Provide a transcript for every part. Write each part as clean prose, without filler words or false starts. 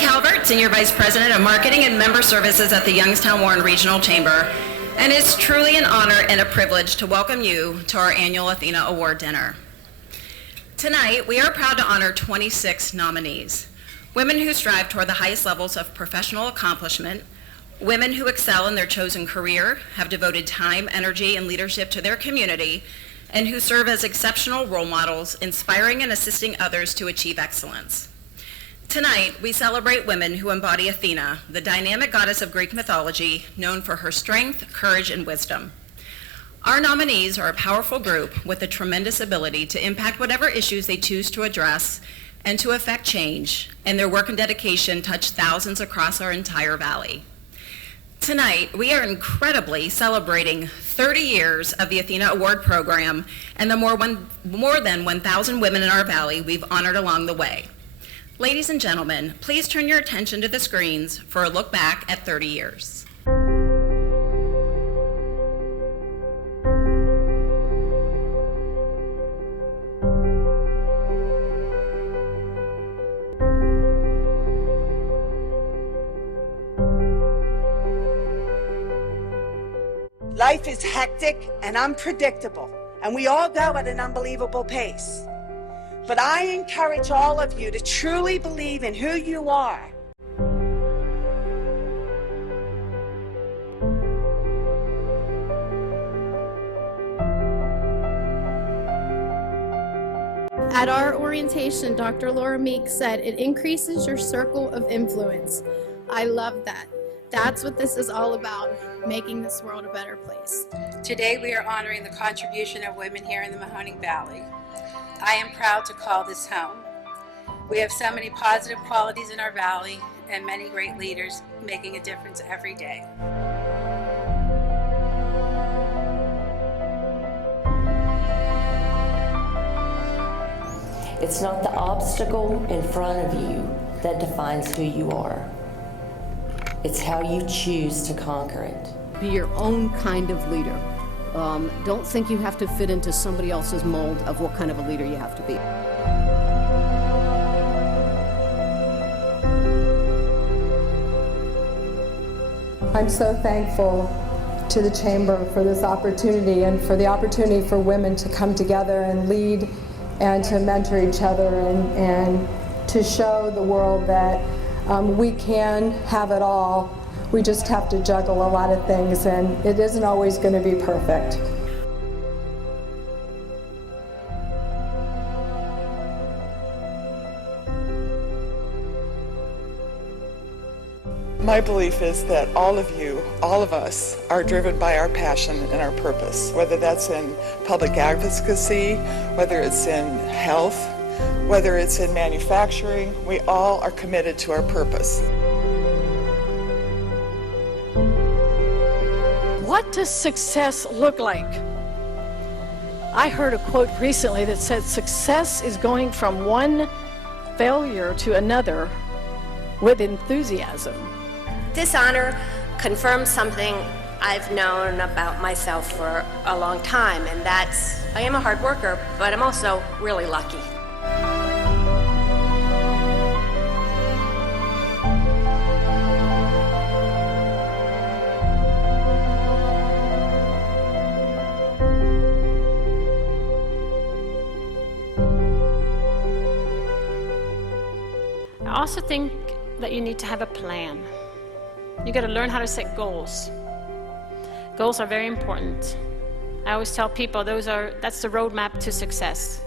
Calvert, Senior Vice President of Marketing and Member Services at the Youngstown Warren Regional Chamber, and it's truly an honor and a privilege to welcome you to our annual Athena Award Dinner. Tonight, we are proud to honor 26 nominees, women who strive toward the highest levels of professional accomplishment, women who excel in their chosen career, have devoted time, energy, and leadership to their community, and who serve as exceptional role models, inspiring and assisting others to achieve excellence. Tonight, we celebrate women who embody Athena, the dynamic goddess of Greek mythology, known for her strength, courage, and wisdom. Our nominees are a powerful group with a tremendous ability to impact whatever issues they choose to address and to affect change, and their work and dedication touch thousands across our entire valley. Tonight, we are incredibly celebrating 30 years of the Athena Award program and the more than 1,000 women in our valley we've honored along the way. Ladies and gentlemen, please turn your attention to the screens for a look back at 30 years. Life is hectic and unpredictable, and we all go at an unbelievable pace. But I encourage all of you to truly believe in who you are. At our orientation, Dr. Laura Meek said, it increases your circle of influence. I love that. That's what this is all about, making this world a better place. Today we are honoring the contribution of women here in the Mahoning Valley. I am proud to call this home. We have so many positive qualities in our valley and many great leaders making a difference every day. It's not the obstacle in front of you that defines who you are. It's how you choose to conquer it. Be your own kind of leader. Don't think you have to fit into somebody else's mold of what kind of a leader you have to be. I'm so thankful to the Chamber for this opportunity and for the opportunity for women to come together and lead and to mentor each other and to show the world that we can have it all. We just have to juggle a lot of things, and it isn't always going to be perfect. My belief is that all of you, all of us, are driven by our passion and our purpose, whether that's in public advocacy, whether it's in health, whether it's in manufacturing. We all are committed to our purpose. What does success look like? I heard a quote recently that said success is going from one failure to another with enthusiasm. This honor confirms something I've known about myself for a long time, and that's I am a hard worker, but I'm also really lucky. I also think that you need to have a plan. You got to learn how to set goals. Goals are very important. I always tell people that's the roadmap to success.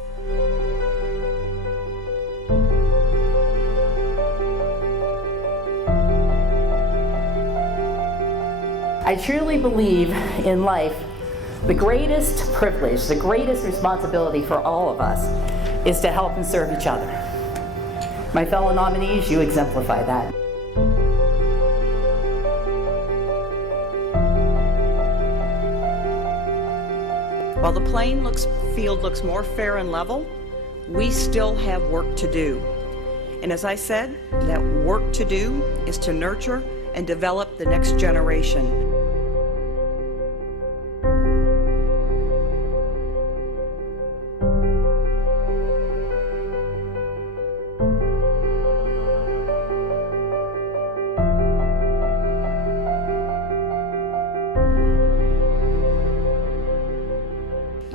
I truly believe in life, the greatest privilege, the greatest responsibility for all of us is to help and serve each other. My fellow nominees, you exemplify that. While the playing field looks more fair and level, we still have work to do. And as I said, that work to do is to nurture and develop the next generation.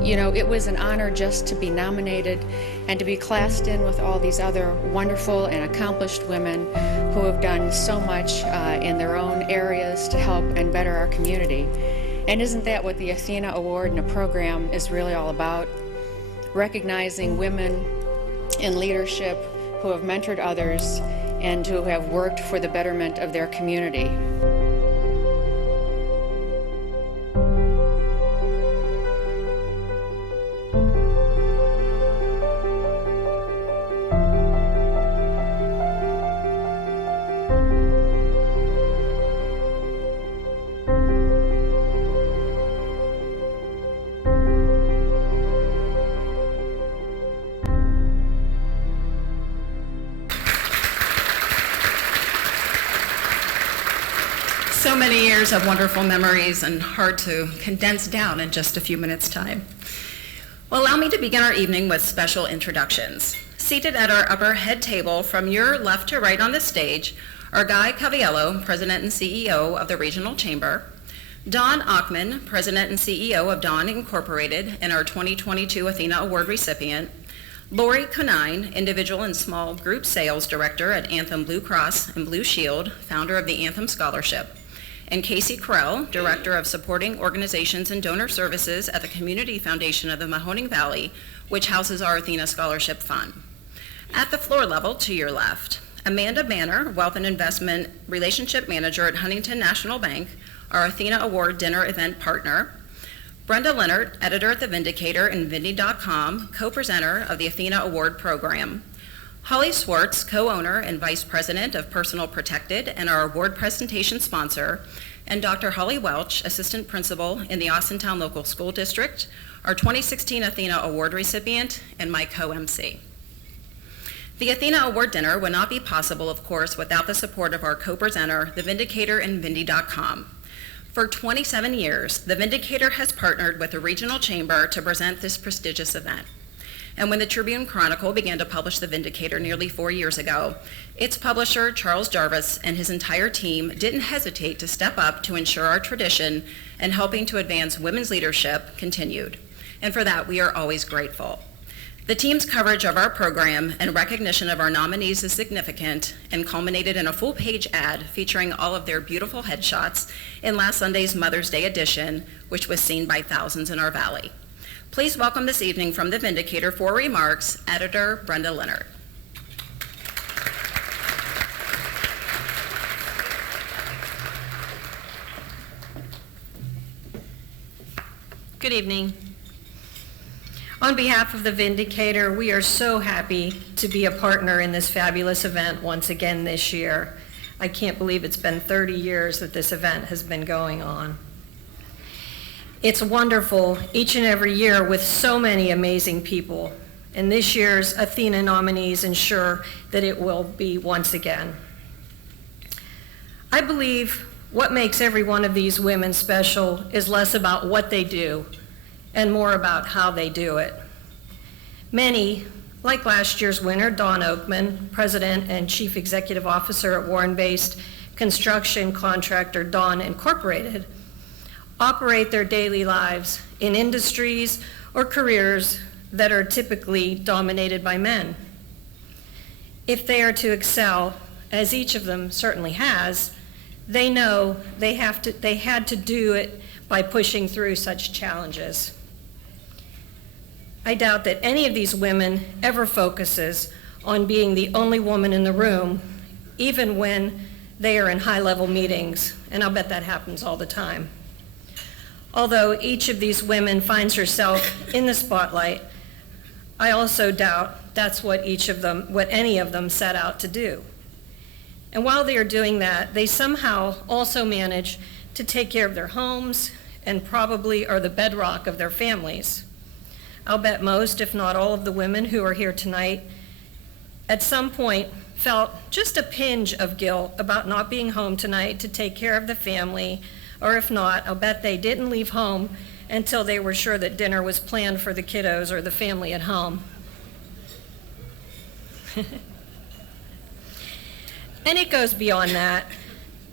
You know, it was an honor just to be nominated and to be classed in with all these other wonderful and accomplished women who have done so much in their own areas to help and better our community. And isn't that what the ATHENA Award and a program is really all about? Recognizing women in leadership who have mentored others and who have worked for the betterment of their community. So many years of wonderful memories and hard to condense down in just a few minutes' time. Well, allow me to begin our evening with special introductions. Seated at our upper head table from your left to right on the stage are Guy Caviello, President and CEO of the Regional Chamber, Dawn Achman, President and CEO of Dawn Incorporated and our 2022 ATHENA Award recipient, Lori Conine, Individual and Small Group Sales Director at Anthem Blue Cross and Blue Shield, founder of the Anthem Scholarship, and Casey Carell, Director of Supporting Organizations and Donor Services at the Community Foundation of the Mahoning Valley, which houses our ATHENA Scholarship Fund. At the floor level to your left, Amanda Banner, Wealth and Investment Relationship Manager at Huntington National Bank, our ATHENA Award Dinner Event Partner, Brenda Leonard, Editor at The Vindicator and Vindy.com, co-presenter of the ATHENA Award Program, Holly Swartz, co-owner and vice president of Personal Protected and our award presentation sponsor, and Dr. Holly Welch, assistant principal in the Austintown Local School District, our 2016 ATHENA Award recipient, and my co-MC. The ATHENA Award Dinner would not be possible, of course, without the support of our co-presenter, The Vindicator and Vindy.com. For 27 years, The Vindicator has partnered with the Regional Chamber to present this prestigious event. And when the Tribune Chronicle began to publish The Vindicator nearly 4 years ago, its publisher, Charles Jarvis, and his entire team didn't hesitate to step up to ensure our tradition and helping to advance women's leadership continued. And for that, we are always grateful. The team's coverage of our program and recognition of our nominees is significant and culminated in a full-page ad featuring all of their beautiful headshots in last Sunday's Mother's Day edition, which was seen by thousands in our valley. Please welcome this evening from The Vindicator for remarks, Editor Brenda Leonard. Good evening. On behalf of The Vindicator, we are so happy to be a partner in this fabulous event once again this year. I can't believe it's been 30 years that this event has been going on. It's wonderful each and every year with so many amazing people, and this year's ATHENA nominees ensure that it will be once again. I believe what makes every one of these women special is less about what they do and more about how they do it. Many, like last year's winner, Dawn Oakman, President and Chief Executive Officer at Warren-based construction contractor Dawn Incorporated, operate their daily lives in industries or careers that are typically dominated by men. If they are to excel, as each of them certainly has, they know they had to do it by pushing through such challenges. I doubt that any of these women ever focuses on being the only woman in the room, even when they are in high-level meetings, and I'll bet that happens all the time. Although each of these women finds herself in the spotlight, I also doubt that's what any of them set out to do. And while they are doing that, they somehow also manage to take care of their homes and probably are the bedrock of their families. I'll bet most, if not all, of the women who are here tonight at some point felt just a pinch of guilt about not being home tonight to take care of the family, or if not, I'll bet they didn't leave home until they were sure that dinner was planned for the kiddos or the family at home. And it goes beyond that.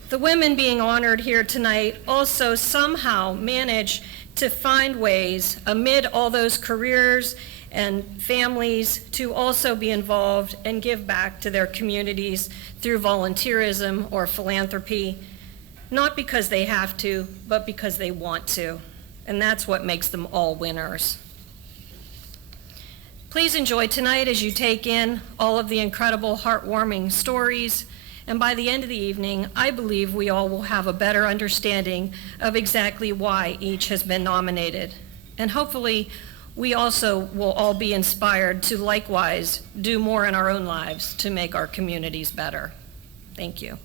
The women being honored here tonight also somehow manage to find ways amid all those careers and families to also be involved and give back to their communities through volunteerism or philanthropy, not because they have to, but because they want to. And that's what makes them all winners. Please enjoy tonight as you take in all of the incredible, heartwarming stories. And by the end of the evening, I believe we all will have a better understanding of exactly why each has been nominated. And hopefully, we also will all be inspired to likewise do more in our own lives to make our communities better. Thank you.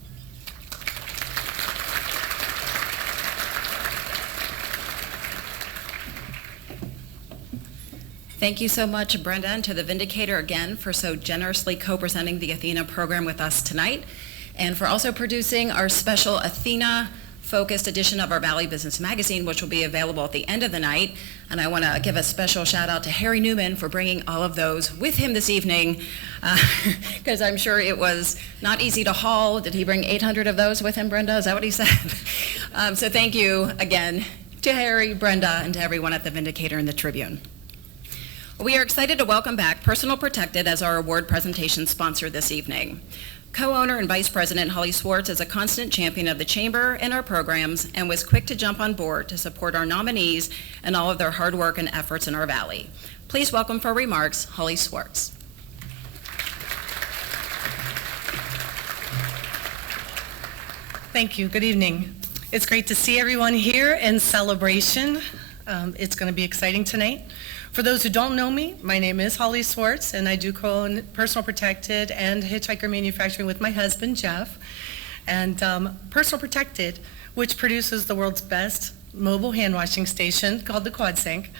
Thank you so much, Brenda, and to the Vindicator again for so generously co-presenting the Athena program with us tonight, and for also producing our special Athena-focused edition of our Valley Business Magazine, which will be available at the end of the night. And I want to give a special shout out to Harry Newman for bringing all of those with him this evening, because I'm sure it was not easy to haul. Did he bring 800 of those with him, Brenda? Is that what he said? So thank you again to Harry, Brenda, and to everyone at the Vindicator and the Tribune. We are excited to welcome back Personal Protected as our award presentation sponsor this evening. Co-owner and Vice President Holly Swartz is a constant champion of the Chamber and our programs and was quick to jump on board to support our nominees and all of their hard work and efforts in our Valley. Please welcome for remarks, Holly Swartz. Thank you. Good evening. It's great to see everyone here in celebration. It's going to be exciting tonight. For those who don't know me, my name is Holly Swartz, and I do co-own Personal Protected and Hitchhiker Manufacturing with my husband, Jeff. And Personal Protected, which produces the world's best mobile hand washing station called the Quad Sink.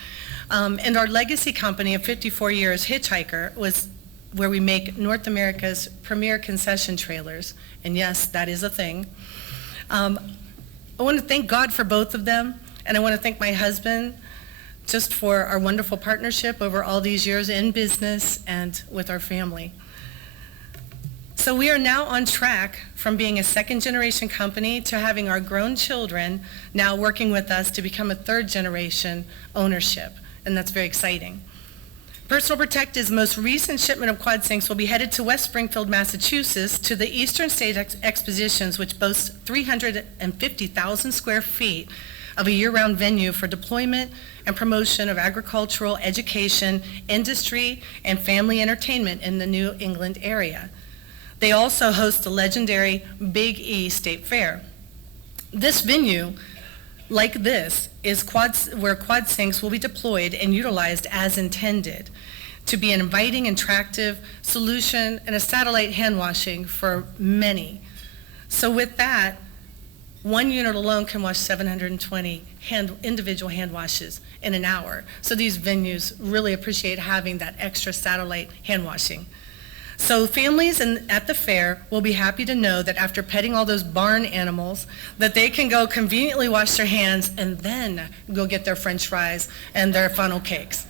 And our legacy company of 54 years, Hitchhiker, was where we make North America's premier concession trailers. And yes, that is a thing. I want to thank God for both of them, and I want to thank my husband just for our wonderful partnership over all these years in business and with our family. So we are now on track from being a second-generation company to having our grown children now working with us to become a third-generation ownership, and that's very exciting. Personal Protected's most recent shipment of quad sinks will be headed to West Springfield, Massachusetts, to the Eastern State Expositions, which boasts 350,000 square feet of a year-round venue for deployment and promotion of agricultural, education, industry, and family entertainment in the New England area. They also host the legendary Big E State Fair. This venue, like this, is where quad sinks will be deployed and utilized as intended to be an inviting, attractive solution and a satellite hand washing for many. So with that, one unit alone can wash 720 individual hand washes in an hour. So these venues really appreciate having that extra satellite hand washing. So families at the fair will be happy to know that after petting all those barn animals, that they can go conveniently wash their hands and then go get their French fries and their funnel cakes.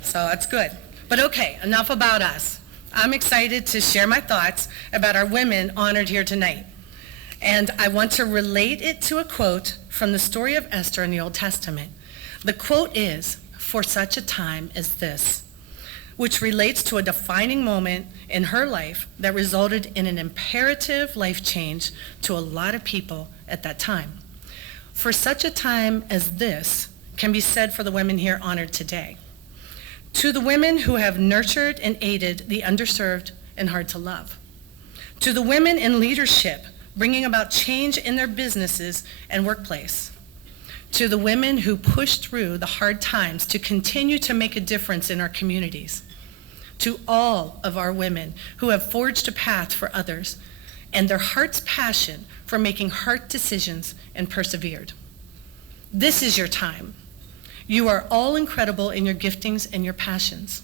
So that's good. But okay, enough about us. I'm excited to share my thoughts about our women honored here tonight. And I want to relate it to a quote from the story of Esther in the Old Testament. The quote is, "For such a time as this," which relates to a defining moment in her life that resulted in an imperative life change to a lot of people at that time. For such a time as this can be said for the women here honored today. To the women who have nurtured and aided the underserved and hard to love. To the women in leadership bringing about change in their businesses and workplace. To the women who push through the hard times to continue to make a difference in our communities. To all of our women who have forged a path for others and their heart's passion for making hard decisions and persevered. This is your time. You are all incredible in your giftings and your passions.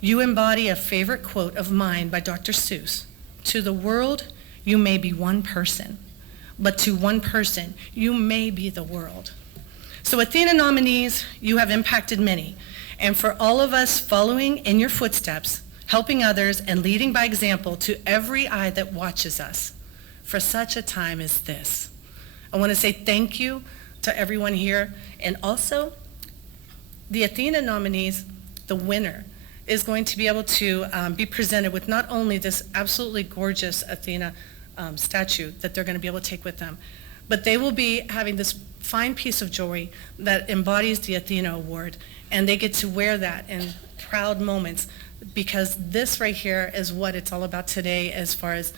You embody a favorite quote of mine by Dr. Seuss. To the world, you may be one person, but to one person, you may be the world. So Athena nominees, you have impacted many. And for all of us following in your footsteps, helping others and leading by example to every eye that watches us, for such a time as this. I want to say thank you to everyone here. And also, the Athena nominees, the winner, is going to be able to be presented with not only this absolutely gorgeous Athena statue that they're going to be able to take with them, but they will be having this fine piece of jewelry that embodies the Athena Award, and they get to wear that in proud moments, because this right here is what it's all about today, as far as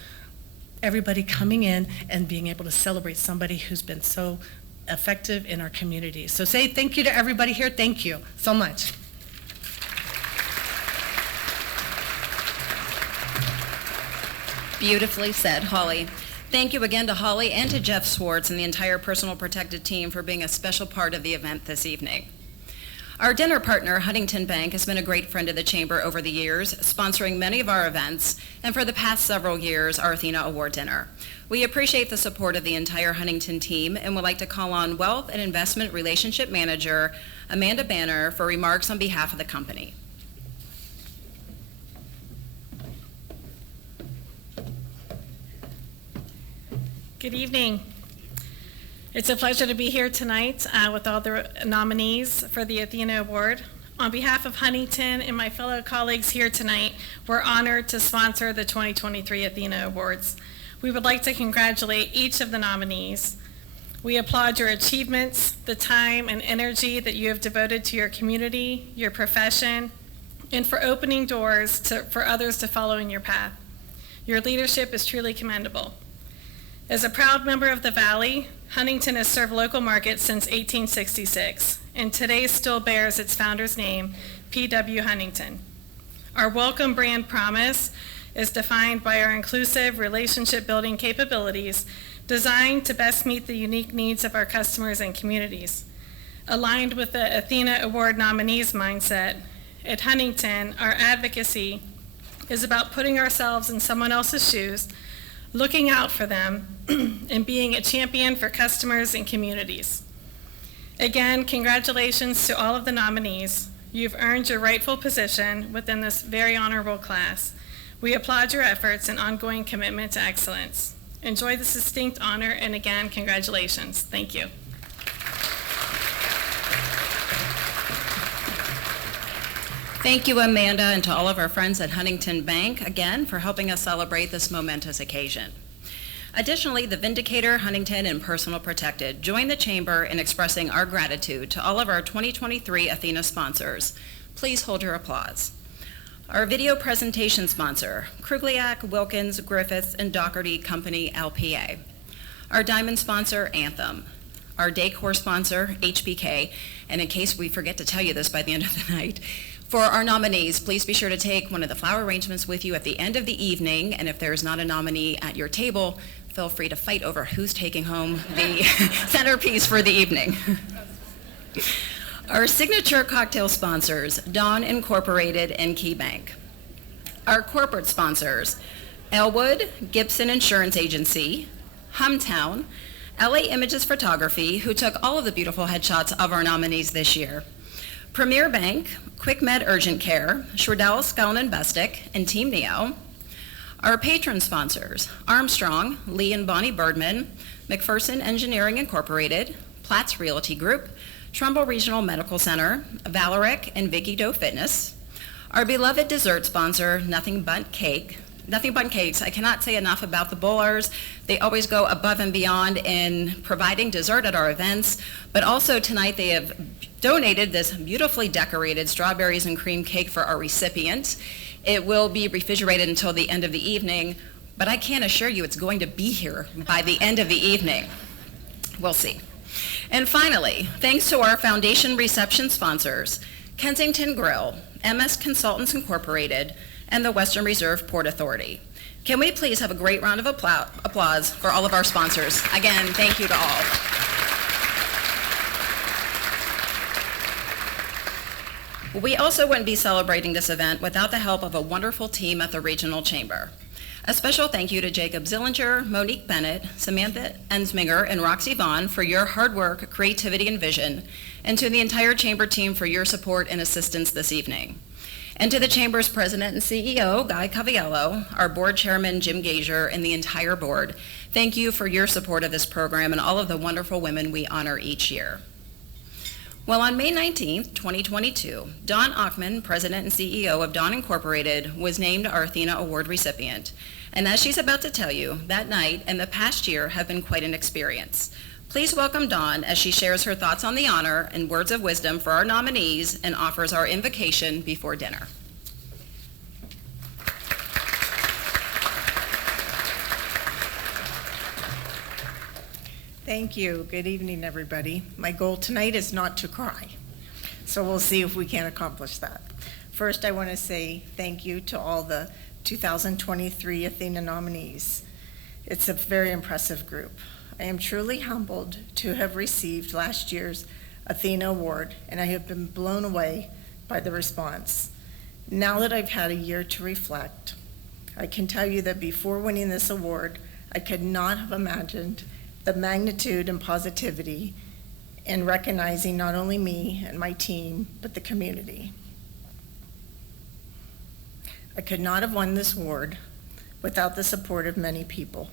everybody coming in and being able to celebrate somebody who's been so effective in our community. So say thank you to everybody here. Thank you so much. Beautifully said, Holly. Thank you again to Holly and to Jeff Swartz and the entire Personal Protected team for being a special part of the event this evening. Our dinner partner, Huntington Bank, has been a great friend of the Chamber over the years, sponsoring many of our events, and for the past several years, our Athena Award Dinner. We appreciate the support of the entire Huntington team and would like to call on Wealth and Investment Relationship Manager, Amanda Banner, for remarks on behalf of the company. Good evening. It's a pleasure to be here tonight with all the nominees for the Athena Award. On behalf of Huntington and my fellow colleagues here tonight, we're honored to sponsor the 2023 Athena Awards. We would like to congratulate each of the nominees. We applaud your achievements, the time and energy that you have devoted to your community, your profession, and for opening doors for others to follow in your path. Your leadership is truly commendable. As a proud member of the Valley, Huntington has served local markets since 1866, and today still bears its founder's name, P.W. Huntington. Our welcome brand promise is defined by our inclusive relationship-building capabilities designed to best meet the unique needs of our customers and communities. Aligned with the Athena Award nominees mindset, at Huntington, our advocacy is about putting ourselves in someone else's shoes, looking out for them, and being a champion for customers and communities. Again, congratulations to all of the nominees. You've earned your rightful position within this very honorable class. We applaud your efforts and ongoing commitment to excellence. Enjoy this distinct honor, and again, congratulations. Thank you. Thank you, Amanda, and to all of our friends at Huntington Bank, again, for helping us celebrate this momentous occasion. Additionally, the Vindicator, Huntington, and Personal Protected join the Chamber in expressing our gratitude to all of our 2023 Athena sponsors. Please hold your applause. Our video presentation sponsor, Krugliak, Wilkins, Griffiths, and Dougherty Company, LPA. Our diamond sponsor, Anthem. Our decor sponsor, HBK, and in case we forget to tell you this by the end of the night, for our nominees, please be sure to take one of the flower arrangements with you at the end of the evening, and if there's not a nominee at your table, feel free to fight over who's taking home the centerpiece for the evening. Our signature cocktail sponsors, Dawn Incorporated and Key Bank. Our corporate sponsors, Elwood, Gibson Insurance Agency, Humtown, LA Images Photography, who took all of the beautiful headshots of our nominees this year, Premier Bank, Quick Med Urgent Care, Schwerdell, Scullin & Bestick, and Team Neo. Our patron sponsors, Armstrong, Lee and Bonnie Birdman, McPherson Engineering Incorporated, Platts Realty Group, Trumbull Regional Medical Center, Valeric and Vicky Doe Fitness. Our beloved dessert sponsor, Nothing But Cakes. I cannot say enough about the bowlers. They always go above and beyond in providing dessert at our events, but also tonight they have donated this beautifully decorated strawberries and cream cake for our recipients. It will be refrigerated until the end of the evening, but I can assure you it's going to be here by the end of the evening. We'll see. And finally, thanks to our foundation reception sponsors, Kensington Grill, MS Consultants Incorporated, and the Western Reserve Port Authority. Can we please have a great round of applause for all of our sponsors? Again, thank you to all. We also wouldn't be celebrating this event without the help of a wonderful team at the Regional Chamber. A special thank you to Jacob Zillinger, Monique Bennett, Samantha Ensminger, and Roxy Vaughn for your hard work, creativity, and vision, and to the entire Chamber team for your support and assistance this evening. And to the Chamber's President and CEO, Guy Caviello, our Board Chairman, Jim Gager, and the entire board, thank you for your support of this program and all of the wonderful women we honor each year. Well, on May 19th, 2022, Dawn Achman, President and CEO of Dawn Incorporated, was named our Athena Award recipient. And as she's about to tell you, that night and the past year have been quite an experience. Please welcome Dawn as she shares her thoughts on the honor and words of wisdom for our nominees and offers our invocation before dinner. Thank you. Good evening, everybody. My goal tonight is not to cry, so we'll see if we can accomplish that. First, I want to say thank you to all the 2023 Athena nominees. It's a very impressive group. I am truly humbled to have received last year's Athena Award, and I have been blown away by the response. Now that I've had a year to reflect, I can tell you that before winning this award, I could not have imagined the magnitude and positivity in recognizing not only me and my team, but the community. I could not have won this award without the support of many people.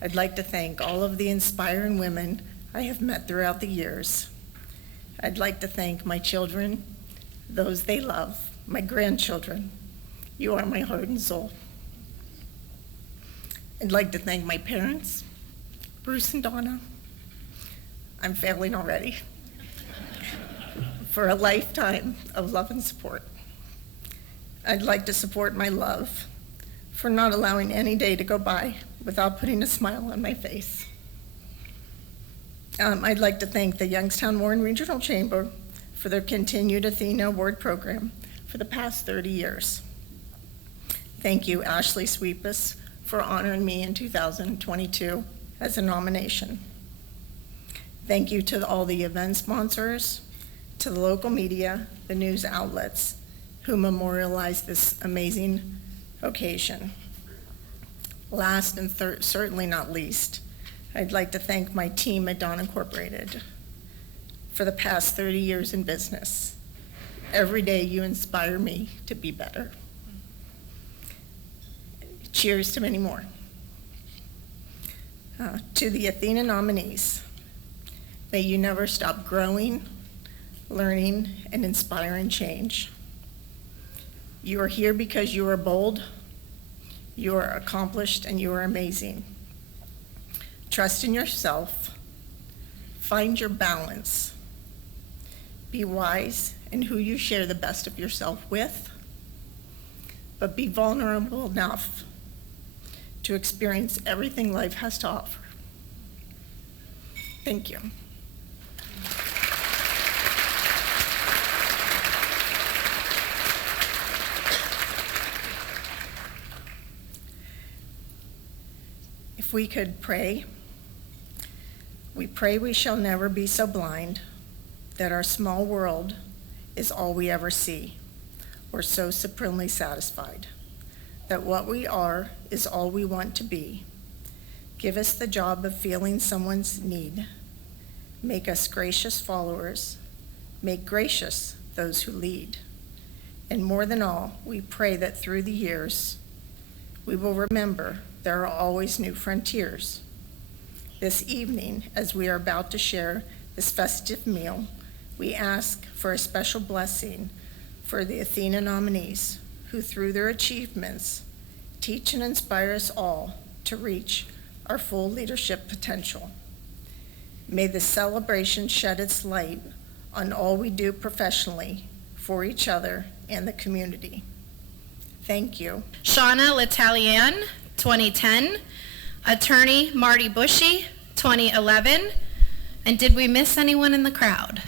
I'd like to thank all of the inspiring women I have met throughout the years. I'd like to thank my children, those they love, my grandchildren. You are my heart and soul. I'd like to thank my parents, Bruce and Donna. I'm failing already. For a lifetime of love and support. I'd like to support my love for not allowing any day to go by without putting a smile on my face. I'd like to thank the Youngstown Warren Regional Chamber for their continued Athena Award program for the past 30 years. Thank you, Ashley Sweepus, for honoring me in 2022 as a nomination. Thank you to all the event sponsors, to the local media, the news outlets, who memorialized this amazing occasion. Last and certainly not least, I'd like to thank my team at Dawn Incorporated for the past 30 years in business. Every day you inspire me to be better. Cheers to many more. To the Athena nominees, may you never stop growing, learning, and inspiring change. You are here because you are bold, you are accomplished, and you are amazing. Trust in yourself, find your balance, be wise in who you share the best of yourself with, but be vulnerable enough to experience everything life has to offer. Thank you. If we could pray, we pray we shall never be so blind that our small world is all we ever see, or so supremely satisfied that what we are is all we want to be. Give us the job of feeling someone's need. Make us gracious followers. Make gracious those who lead. And more than all, we pray that through the years, we will remember there are always new frontiers. This evening, as we are about to share this festive meal, we ask for a special blessing for the Athena nominees, who through their achievements teach and inspire us all to reach our full leadership potential. May the celebration shed its light on all we do professionally for each other and the community. Thank you. Shauna L'Italienne, 2010. Attorney Marty Bushy, 2011. And did we miss anyone in the crowd?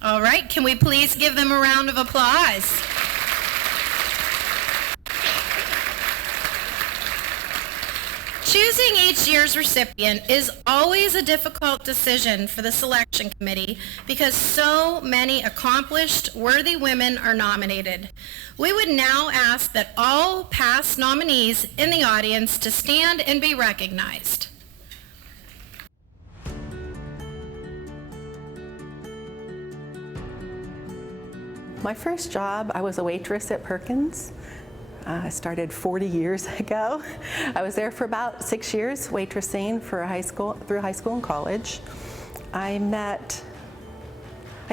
All right, can we please give them a round of applause? Choosing each year's recipient is always a difficult decision for the selection committee because so many accomplished, worthy women are nominated. We would now ask that all past nominees in the audience to stand and be recognized. My first job, I was a waitress at Perkins. I started 40 years ago. I was there for about 6 years waitressing for through high school and college. I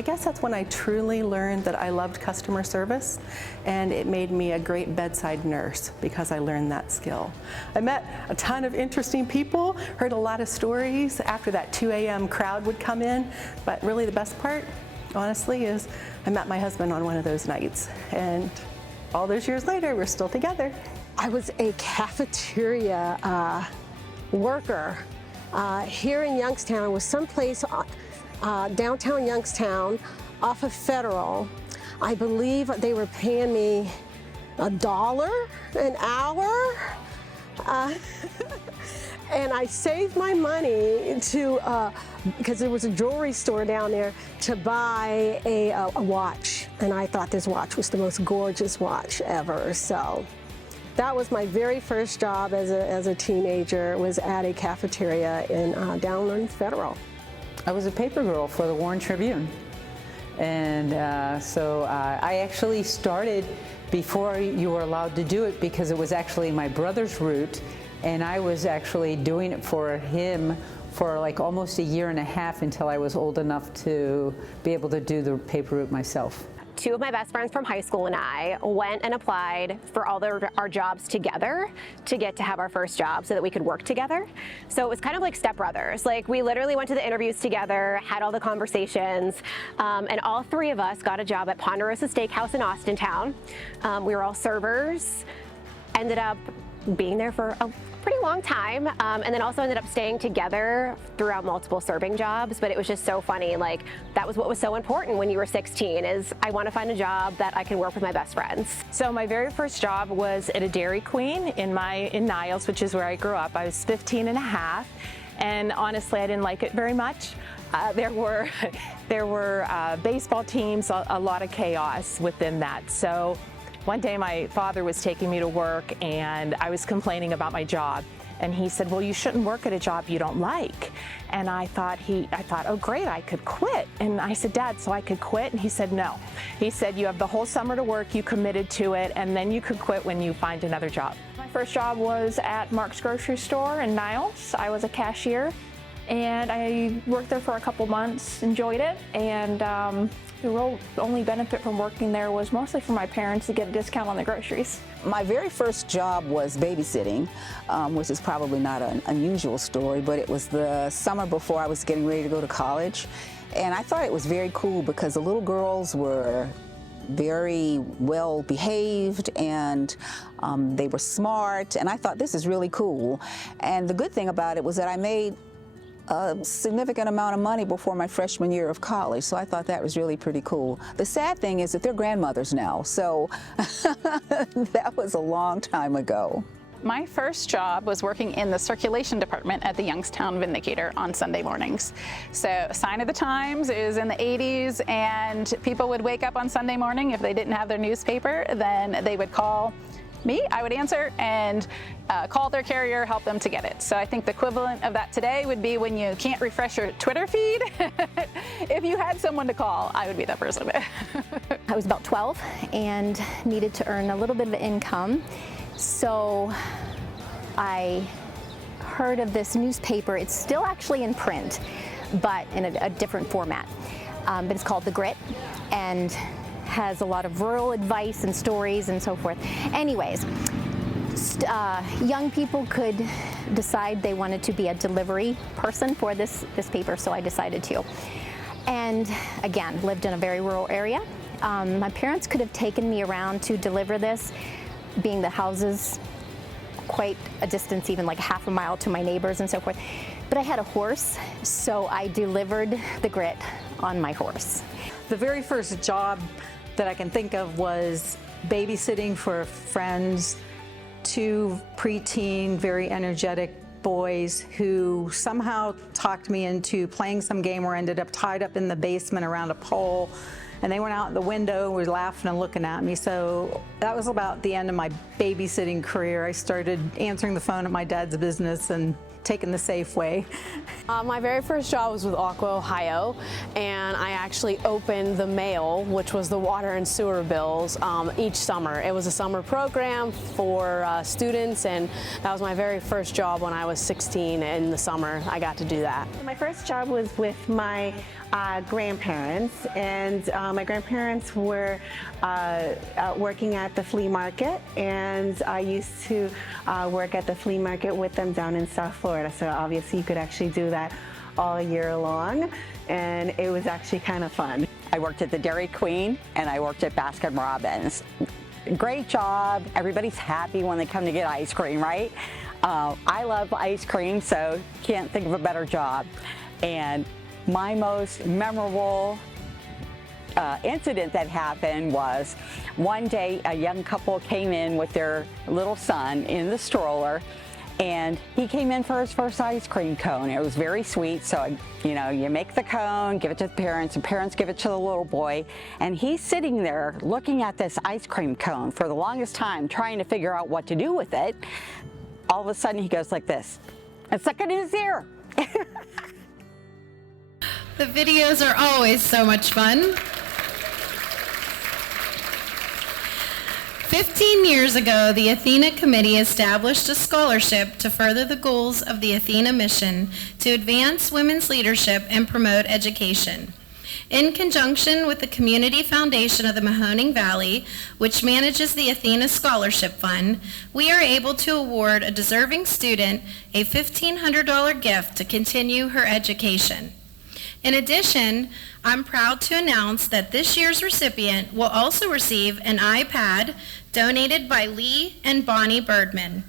guess that's when I truly learned that I loved customer service, and it made me a great bedside nurse because I learned that skill. I met a ton of interesting people, heard a lot of stories after that 2 a.m. crowd would come in, but really the best part, honestly, is I met my husband on one of those nights, and all those years later, we're still together. I was a cafeteria worker here in Youngstown. It was someplace downtown Youngstown off of Federal. I believe they were paying me $1 an hour. And I saved my money to, because there was a jewelry store down there, to buy a watch. And I thought this watch was the most gorgeous watch ever. So that was my very first job as a teenager, was at a cafeteria in down on Federal. I was a paper girl for the Warren Tribune. And so I actually started before you were allowed to do it, because it was actually my brother's route, and I was actually doing it for him for like almost 1.5 years until I was old enough to be able to do the paper route myself. Two of my best friends from high school and I went and applied for all our jobs together to get to have our first job so that we could work together. So it was kind of like stepbrothers. Like, we literally went to the interviews together, had all the conversations, and all three of us got a job at Ponderosa Steakhouse in Austintown. We were all servers, ended up being there for a pretty long time, and then also ended up staying together throughout multiple serving jobs. But it was just so funny. Like, that was what was so important when you were 16, is I want to find a job that I can work with my best friends. So my very first job was at a Dairy Queen in Niles, which is where I grew up. I was 15 and a half, and honestly, I didn't like it very much. There were baseball teams, a lot of chaos within that. So one day my father was taking me to work, and I was complaining about my job. And he said, well, you shouldn't work at a job you don't like. And I thought, oh great, I could quit. And I said, Dad, so I could quit? And he said, no. He said, you have the whole summer to work, you committed to it, and then you could quit when you find another job. My first job was at Mark's grocery store in Niles. I was a cashier, and I worked there for a couple months, enjoyed it, and the real only benefit from working there was mostly for my parents to get a discount on the groceries. My very first job was babysitting, which is probably not an unusual story, but it was the summer before I was getting ready to go to college. And I thought it was very cool because the little girls were very well behaved, and they were smart, and I thought, this is really cool. And the good thing about it was that I made a significant amount of money before my freshman year of college, so I thought that was really pretty cool. The sad thing is that they're grandmothers now, so that was a long time ago. My first job was working in the circulation department at the Youngstown Vindicator on Sunday mornings. So Sign of the Times is in the 80s, and people would wake up on Sunday morning. If they didn't have their newspaper, then they would call me, I would answer, and call their carrier, help them to get it. So I think the equivalent of that today would be when you can't refresh your Twitter feed. If you had someone to call, I would be that person. I was about 12 and needed to earn a little bit of income. So I heard of this newspaper. It's still actually in print, but in a different format. But it's called The Grit, and has a lot of rural advice and stories and so forth. Anyways, young people could decide they wanted to be a delivery person for this paper, so I decided to. And again, lived in a very rural area. My parents could have taken me around to deliver this, being the houses quite a distance, even like half a mile to my neighbors and so forth. But I had a horse, so I delivered The Grit on my horse. The very first job that I can think of was babysitting for friends, two preteen, very energetic boys who somehow talked me into playing some game where I ended up tied up in the basement around a pole, and they went out the window, were laughing and looking at me. So that was about the end of my babysitting career. I started answering the phone at my dad's business and taken the safe way. My very first job was with Aqua, Ohio, and I actually opened the mail, which was the water and sewer bills, each summer. It was a summer program for students, and that was my very first job when I was 16 in the summer. I got to do that. My first job was with my grandparents, and my grandparents were working at the flea market, and I used to work at the flea market with them down in South Florida. So obviously you could actually do that all year long, and it was actually kind of fun. I worked at the Dairy Queen and I worked at Baskin Robbins. Great job. Everybody's happy when they come to get ice cream, right? I love ice cream, so can't think of a better job. And my most memorable incident that happened was one day a young couple came in with their little son in the stroller, and he came in for his first ice cream cone. It was very sweet, so you know, you make the cone, give it to the parents give it to the little boy, and he's sitting there looking at this ice cream cone for the longest time, trying to figure out what to do with it. All of a sudden he goes like this and stuck it in his ear. The videos are always so much fun. 15 years ago, the ATHENA Committee established a scholarship to further the goals of the ATHENA mission to advance women's leadership and promote education. In conjunction with the Community Foundation of the Mahoning Valley, which manages the ATHENA Scholarship Fund, we are able to award a deserving student a $1,500 gift to continue her education. In addition, I'm proud to announce that this year's recipient will also receive an iPad donated by Lee and Bonnie Birdman.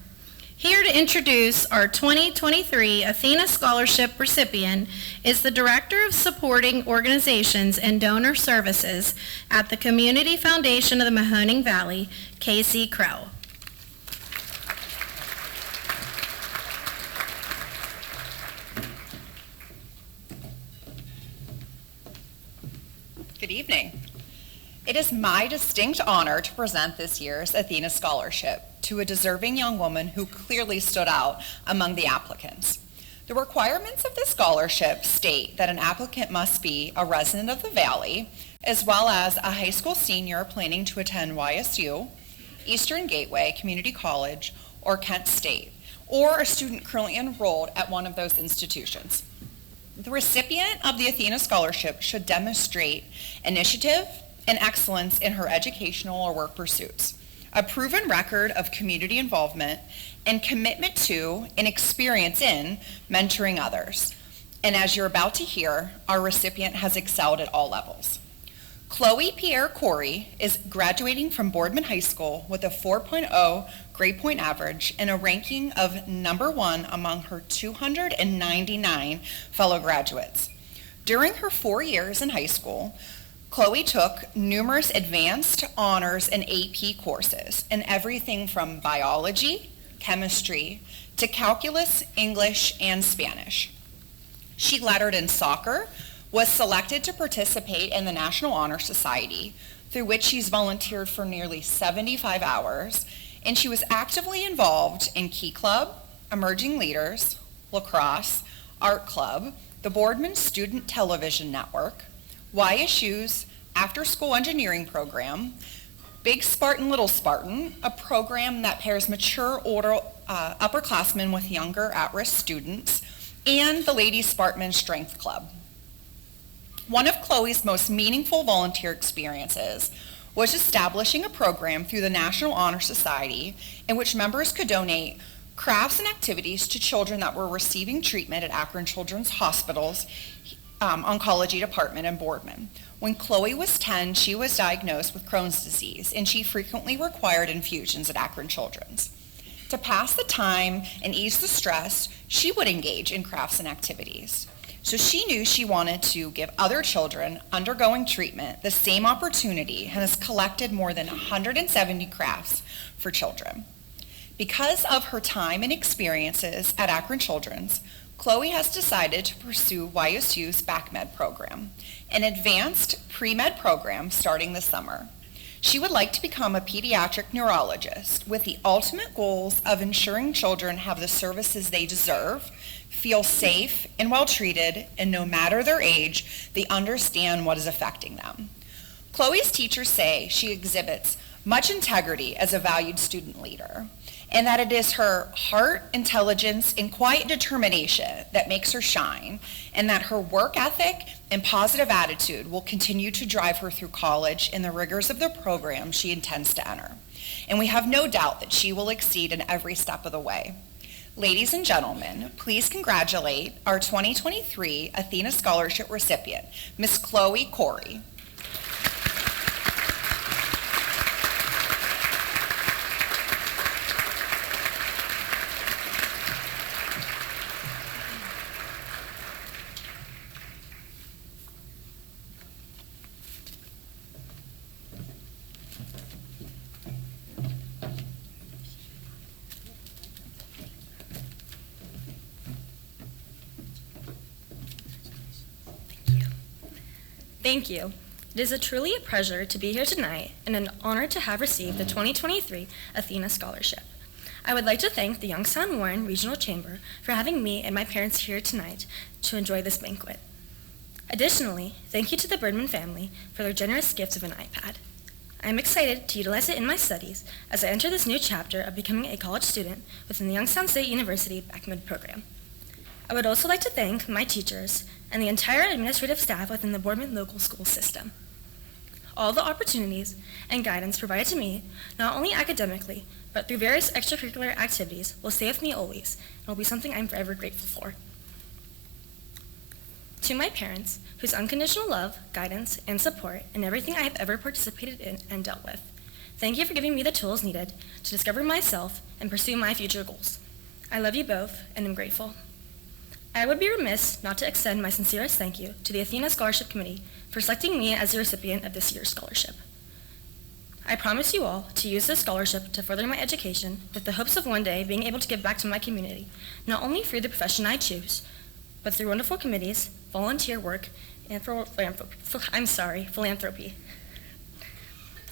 Here to introduce our 2023 ATHENA Scholarship recipient is the Director of Supporting Organizations and Donor Services at the Community Foundation of the Mahoning Valley, Casey Krell. Good evening. It is my distinct honor to present this year's ATHENA Scholarship to a deserving young woman who clearly stood out among the applicants. The requirements of this scholarship state that an applicant must be a resident of the Valley, as well as a high school senior planning to attend YSU, Eastern Gateway Community College, or Kent State, or a student currently enrolled at one of those institutions. The recipient of the ATHENA Scholarship should demonstrate initiative and excellence in her educational or work pursuits, a proven record of community involvement, and commitment to and experience in mentoring others. And as you're about to hear, our recipient has excelled at all levels. Chloe Pierre Corey is graduating from Boardman High School with a 4.0 grade point average and a ranking of #1 among her 299 fellow graduates. During her 4 years in high school, Chloe took numerous advanced honors and AP courses in everything from biology, chemistry, to calculus, English, and Spanish. She lettered in soccer, was selected to participate in the National Honor Society, through which she's volunteered for nearly 75 hours, and she was actively involved in Key Club, Emerging Leaders, lacrosse, art club, the Boardman Student Television Network, YSU's after-school engineering program, Big Spartan, Little Spartan, a program that pairs mature upperclassmen with younger at-risk students, and the Ladies Spartan Strength Club. One of Chloe's most meaningful volunteer experiences was establishing a program through the National Honor Society in which members could donate crafts and activities to children that were receiving treatment at Akron Children's Hospital's oncology department in Boardman. When Chloe was 10, she was diagnosed with Crohn's disease, and she frequently required infusions at Akron Children's. To pass the time and ease the stress, she would engage in crafts and activities. So she knew she wanted to give other children undergoing treatment the same opportunity and has collected more than 170 crafts for children. Because of her time and experiences at Akron Children's, Chloe has decided to pursue YSU's BACMed program, an advanced pre-med program starting this summer. She would like to become a pediatric neurologist with the ultimate goals of ensuring children have the services they deserve feel safe and well treated, and no matter their age, they understand what is affecting them. Chloe's teachers say she exhibits much integrity as a valued student leader, and that it is her heart, intelligence, and quiet determination that makes her shine, and that her work ethic and positive attitude will continue to drive her through college and the rigors of the program she intends to enter. And we have no doubt that she will exceed in every step of the way. Ladies and gentlemen, please congratulate our 2023 Athena Scholarship recipient, Miss Chloe Corey. Thank you. It is truly a pleasure to be here tonight and an honor to have received the 2023 Athena Scholarship. I would like to thank the Youngstown Warren Regional Chamber for having me and my parents here tonight to enjoy this banquet. Additionally, thank you to the Birdman family for their generous gift of an iPad. I am excited to utilize it in my studies as I enter this new chapter of becoming a college student within the Youngstown State University Backmid program. I would also like to thank my teachers and the entire administrative staff within the Boardman local school system. All the opportunities and guidance provided to me, not only academically, but through various extracurricular activities, will stay with me always and will be something I'm forever grateful for. To my parents, whose unconditional love, guidance, and support in everything I have ever participated in and dealt with, thank you for giving me the tools needed to discover myself and pursue my future goals. I love you both and am grateful. I would be remiss not to extend my sincerest thank you to the Athena Scholarship Committee for selecting me as the recipient of this year's scholarship. I promise you all to use this scholarship to further my education with the hopes of one day being able to give back to my community, not only through the profession I choose, but through wonderful committees, volunteer work, and philanthropy.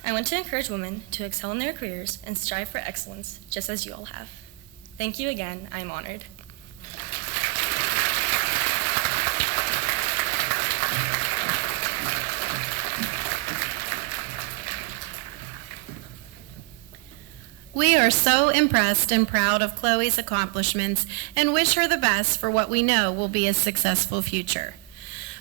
I want to encourage women to excel in their careers and strive for excellence, just as you all have. Thank you again. I'm honored. We are so impressed and proud of Chloe's accomplishments and wish her the best for what we know will be a successful future.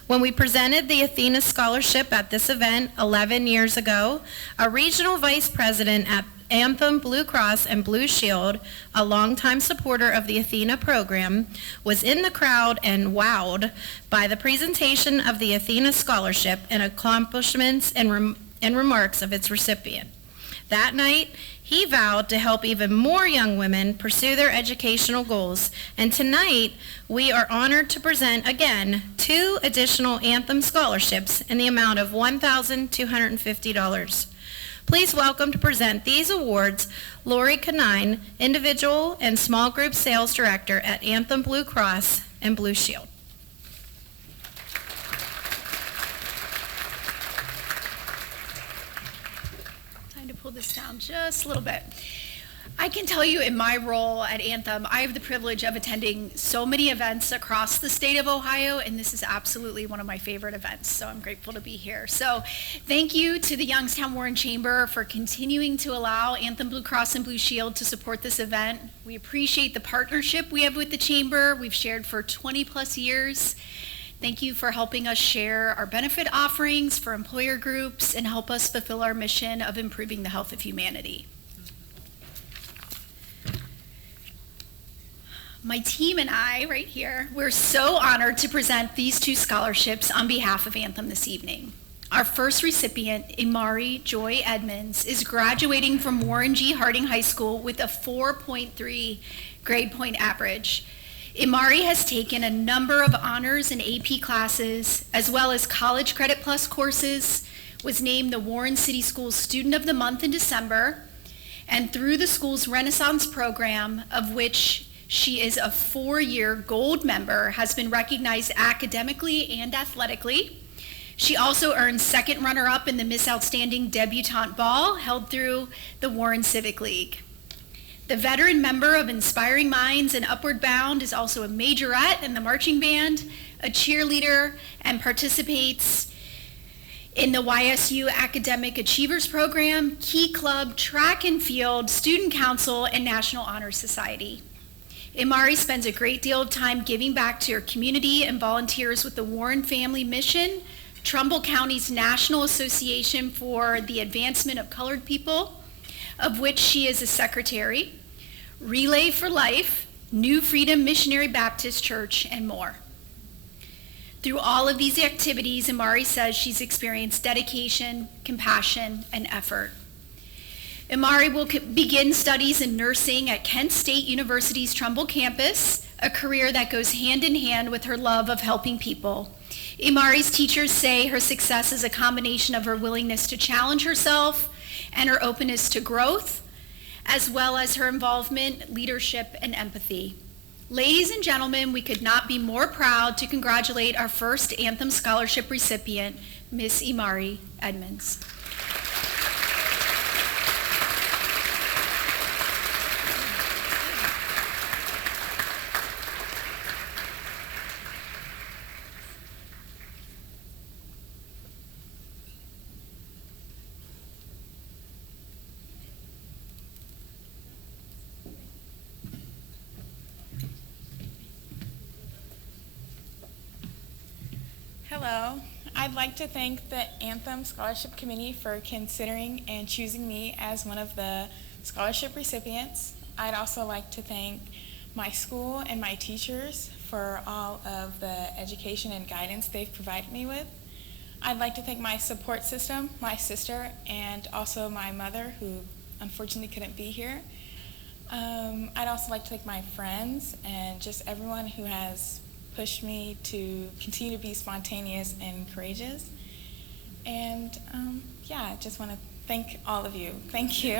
When we presented the Athena Scholarship at this event 11 years ago, a regional vice president at Anthem Blue Cross and Blue Shield, a longtime supporter of the Athena program, was in the crowd and wowed by the presentation of the Athena Scholarship and accomplishments and remarks of its recipient. That night, he vowed to help even more young women pursue their educational goals, and tonight we are honored to present again 2 additional Anthem scholarships in the amount of $1,250. Please welcome to present these awards Lori Canine, Individual and Small Group Sales Director at Anthem Blue Cross and Blue Shield. Pull this down just a little bit. I can tell you in my role at Anthem, I have the privilege of attending so many events across the state of Ohio, and this is absolutely one of my favorite events, so I'm grateful to be here. So thank you to the Youngstown Warren Chamber for continuing to allow Anthem Blue Cross and Blue Shield to support this event. We appreciate the partnership we have with the Chamber. We've shared for 20 plus years. Thank you for helping us share our benefit offerings for employer groups and help us fulfill our mission of improving the health of humanity. My team and I, right here, we're so honored to present these 2 scholarships on behalf of Anthem this evening. Our first recipient, Imari Joy Edmonds, is graduating from Warren G. Harding High School with a 4.3 grade point average. Imari has taken a number of honors and AP classes, as well as College Credit Plus courses, was named the Warren City Schools Student of the Month in December, and through the school's Renaissance program, of which she is a 4-year gold member, has been recognized academically and athletically. She also earned 2nd runner-up in the Miss Outstanding Debutante Ball held through the Warren Civic League. The veteran member of Inspiring Minds and Upward Bound is also a majorette in the marching band, a cheerleader, and participates in the YSU Academic Achievers Program, Key Club, Track and Field, Student Council, and National Honor Society. Imari spends a great deal of time giving back to her community and volunteers with the Warren Family Mission, Trumbull County's National Association for the Advancement of Colored People, of which she is a secretary, Relay for Life, New Freedom Missionary Baptist Church, and more. Through all of these activities, Imari says she's experienced dedication, compassion, and effort. Imari will begin studies in nursing at Kent State University's Trumbull campus, a career that goes hand in hand with her love of helping people. Imari's teachers say her success is a combination of her willingness to challenge herself and her openness to growth, as well as her involvement, leadership, and empathy. Ladies and gentlemen, we could not be more proud to congratulate our first Anthem Scholarship recipient, Miss Imari Edmonds. Hello. I'd like to thank the Anthem Scholarship Committee for considering and choosing me as one of the scholarship recipients. I'd also like to thank my school and my teachers for all of the education and guidance they've provided me with. I'd like to thank my support system, my sister, and also my mother, who unfortunately couldn't be here. I'd also like to thank my friends and just everyone who has pushed me to continue to be spontaneous and courageous. And yeah, I just want to thank all of you. Thank you.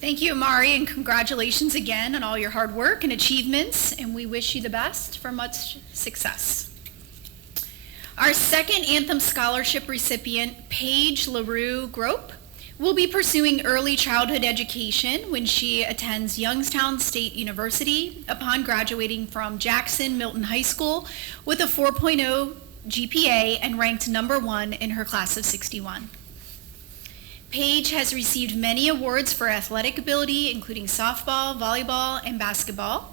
Thank you, Imari, and congratulations again on all your hard work and achievements, and we wish you the best for much success. Our second Anthem Scholarship recipient, Paige LaRue Grope, will be pursuing early childhood education when she attends Youngstown State University upon graduating from Jackson Milton High School with a 4.0 GPA and ranked #1 in her class of 61. Paige has received many awards for athletic ability, including softball, volleyball, and basketball.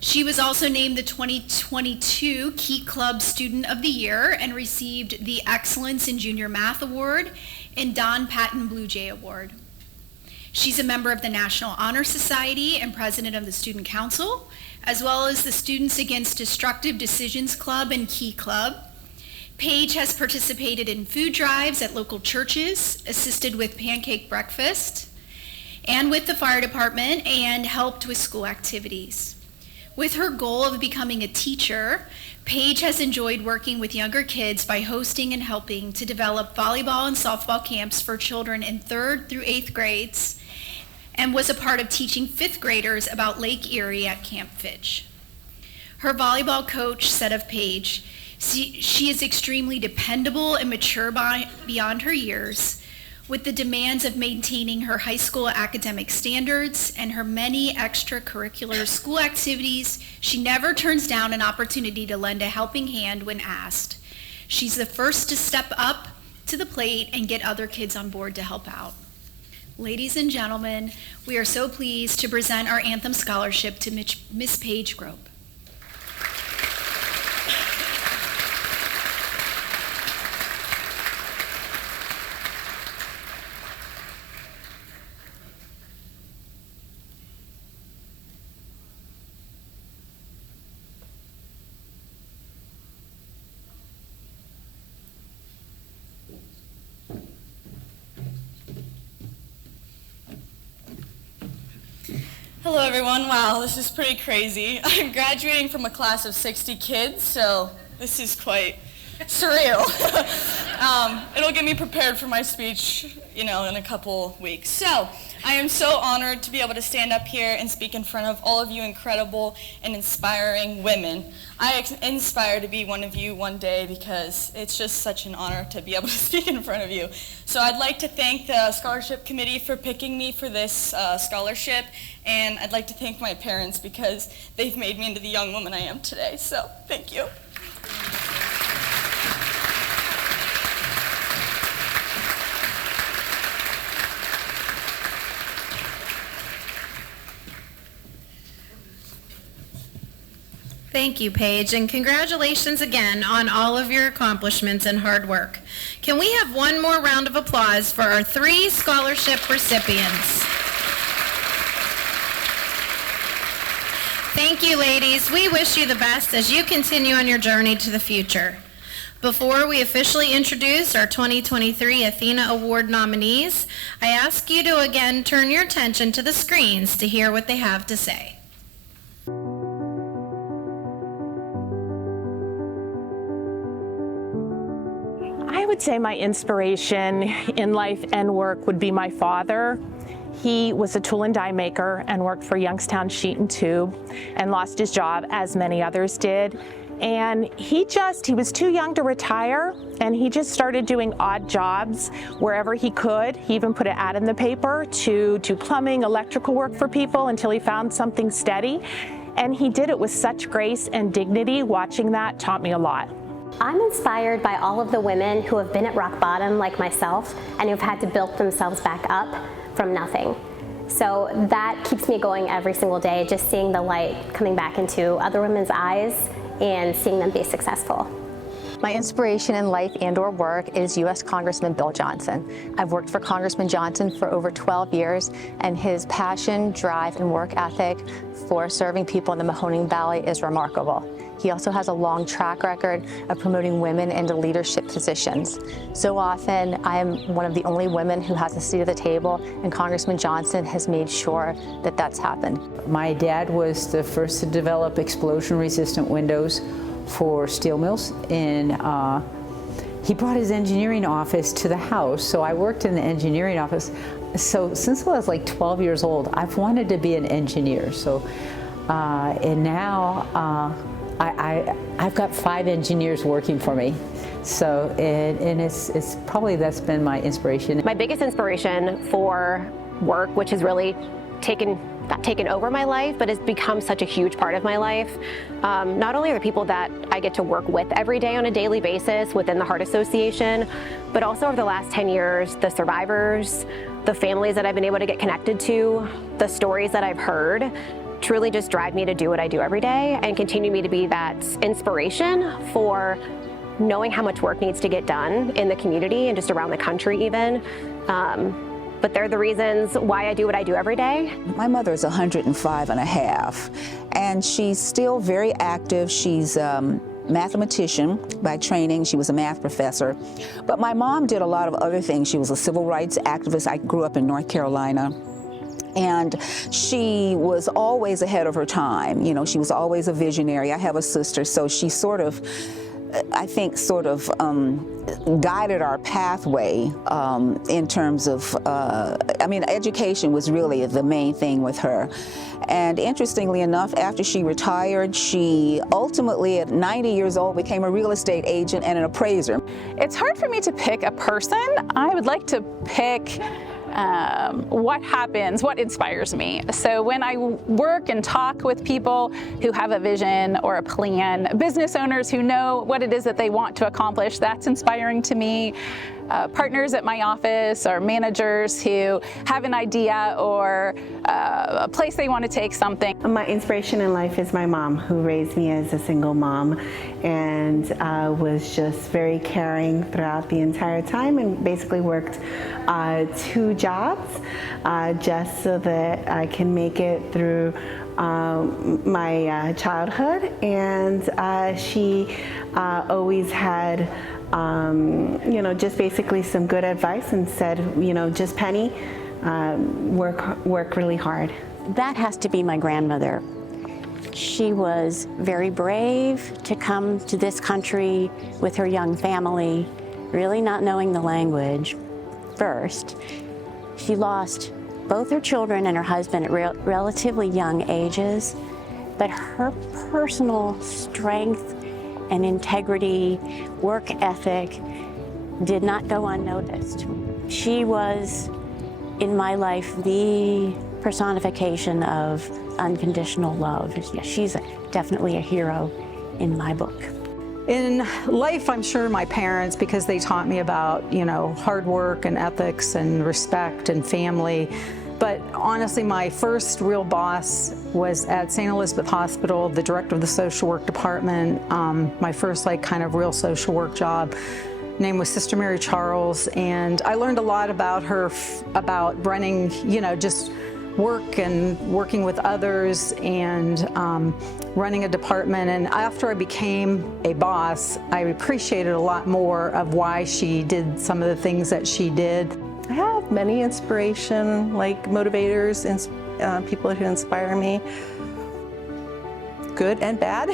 She was also named the 2022 Key Club Student of the Year and received the Excellence in Junior Math Award and Don Patton Blue Jay Award. She's a member of the National Honor Society and president of the Student Council, as well as the Students Against Destructive Decisions Club and Key Club. Paige has participated in food drives at local churches, assisted with pancake breakfast, and with the fire department, and helped with school activities. With her goal of becoming a teacher, Paige has enjoyed working with younger kids by hosting and helping to develop volleyball and softball camps for children in 3rd through 8th grades, and was a part of teaching 5th graders about Lake Erie at Camp Fitch. Her volleyball coach said of Paige, she is extremely dependable and mature beyond her years, with the demands of maintaining her high school academic standards and her many extracurricular school activities. She never turns down an opportunity to lend a helping hand when asked. She's the first to step up to the plate and get other kids on board to help out. Ladies and gentlemen, we are so pleased to present our Anthem Scholarship to Miss Paige Grope. Hello everyone, wow, this is pretty crazy. I'm graduating from a class of 60 kids, so this is quite surreal. it'll get me prepared for my speech, in a couple weeks. So, I am so honored to be able to stand up here and speak in front of all of you incredible and inspiring women. I aspire to be one of you one day because it's just such an honor to be able to speak in front of you. So I'd like to thank the scholarship committee for picking me for this scholarship, and I'd like to thank my parents because they've made me into the young woman I am today. So thank you. Thank you, Paige, and congratulations again on all of your accomplishments and hard work. Can we have one more round of applause for our 3 scholarship recipients? Thank you, ladies. We wish you the best as you continue on your journey to the future. Before we officially introduce our 2023 Athena Award nominees, I ask you to again turn your attention to the screens to hear what they have to say. I would say my inspiration in life and work would be my father. He was a tool and die maker and worked for Youngstown Sheet and Tube and lost his job, as many others did. And he was too young to retire, and he just started doing odd jobs wherever he could. He even put an ad in the paper to do plumbing, electrical work for people until he found something steady. And he did it with such grace and dignity. Watching that taught me a lot. I'm inspired by all of the women who have been at rock bottom like myself and who've had to build themselves back up from nothing. So that keeps me going every single day, just seeing the light coming back into other women's eyes and seeing them be successful. My inspiration in life and/or work is U.S. Congressman Bill Johnson. I've worked for Congressman Johnson for over 12 years, and his passion, drive, and work ethic for serving people in the Mahoning Valley is remarkable. He also has a long track record of promoting women into leadership positions. So often, I am one of the only women who has a seat at the table, and Congressman Johnson has made sure that that's happened. My dad was the first to develop explosion-resistant windows for steel mills, and he brought his engineering office to the house, so I worked in the engineering office. So since I was like 12 years old, I've wanted to be an engineer. So, and now I've got 5 engineers working for me. So, and it's probably that's been my inspiration. My biggest inspiration for work, which has really not taken over my life, but has become such a huge part of my life. Not only are the people that I get to work with every day on a daily basis within the Heart Association, but also over the last 10 years, the survivors, the families that I've been able to get connected to, the stories that I've heard, truly just drive me to do what I do every day and continue me to be that inspiration for knowing how much work needs to get done in the community and just around the country even. But they're the reasons why I do what I do every day. My mother is 105 and a half, and she's still very active. She's a mathematician by training. She was a math professor. But my mom did a lot of other things. She was a civil rights activist. I grew up in North Carolina. And she was always ahead of her time. You know, she was always a visionary. I have a sister, so she sort of, I think, guided our pathway in terms of, education was really the main thing with her. And interestingly enough, after she retired, she ultimately, at 90 years old, became a real estate agent and an appraiser. It's hard for me to pick a person. I would like to pick what inspires me. So when I work and talk with people who have a vision or a plan, business owners who know what it is that they want to accomplish, that's inspiring to me. Partners at my office or managers who have an idea or a place they want to take something. My inspiration in life is my mom, who raised me as a single mom and was just very caring throughout the entire time and basically worked 2 jobs just so that I can make it through my childhood. And she always had just basically some good advice and said, just Penny, work really hard. That has to be my grandmother. She was very brave to come to this country with her young family really not knowing the language first. She lost both her children and her husband at relatively young ages, but her personal strength and integrity, work ethic did not go unnoticed. She was, in my life, the personification of unconditional love. She's definitely a hero in my book. In life, I'm sure my parents, because they taught me about, hard work and ethics and respect and family. But honestly, my first real boss was at St. Elizabeth Hospital, the director of the social work department. My first kind of real social work job. Her name was Sister Mary Charles, and I learned a lot about her, about running, just work and working with others and running a department. And after I became a boss, I appreciated a lot more of why she did some of the things that she did. I have many inspiration, motivators, people who inspire me, good and bad,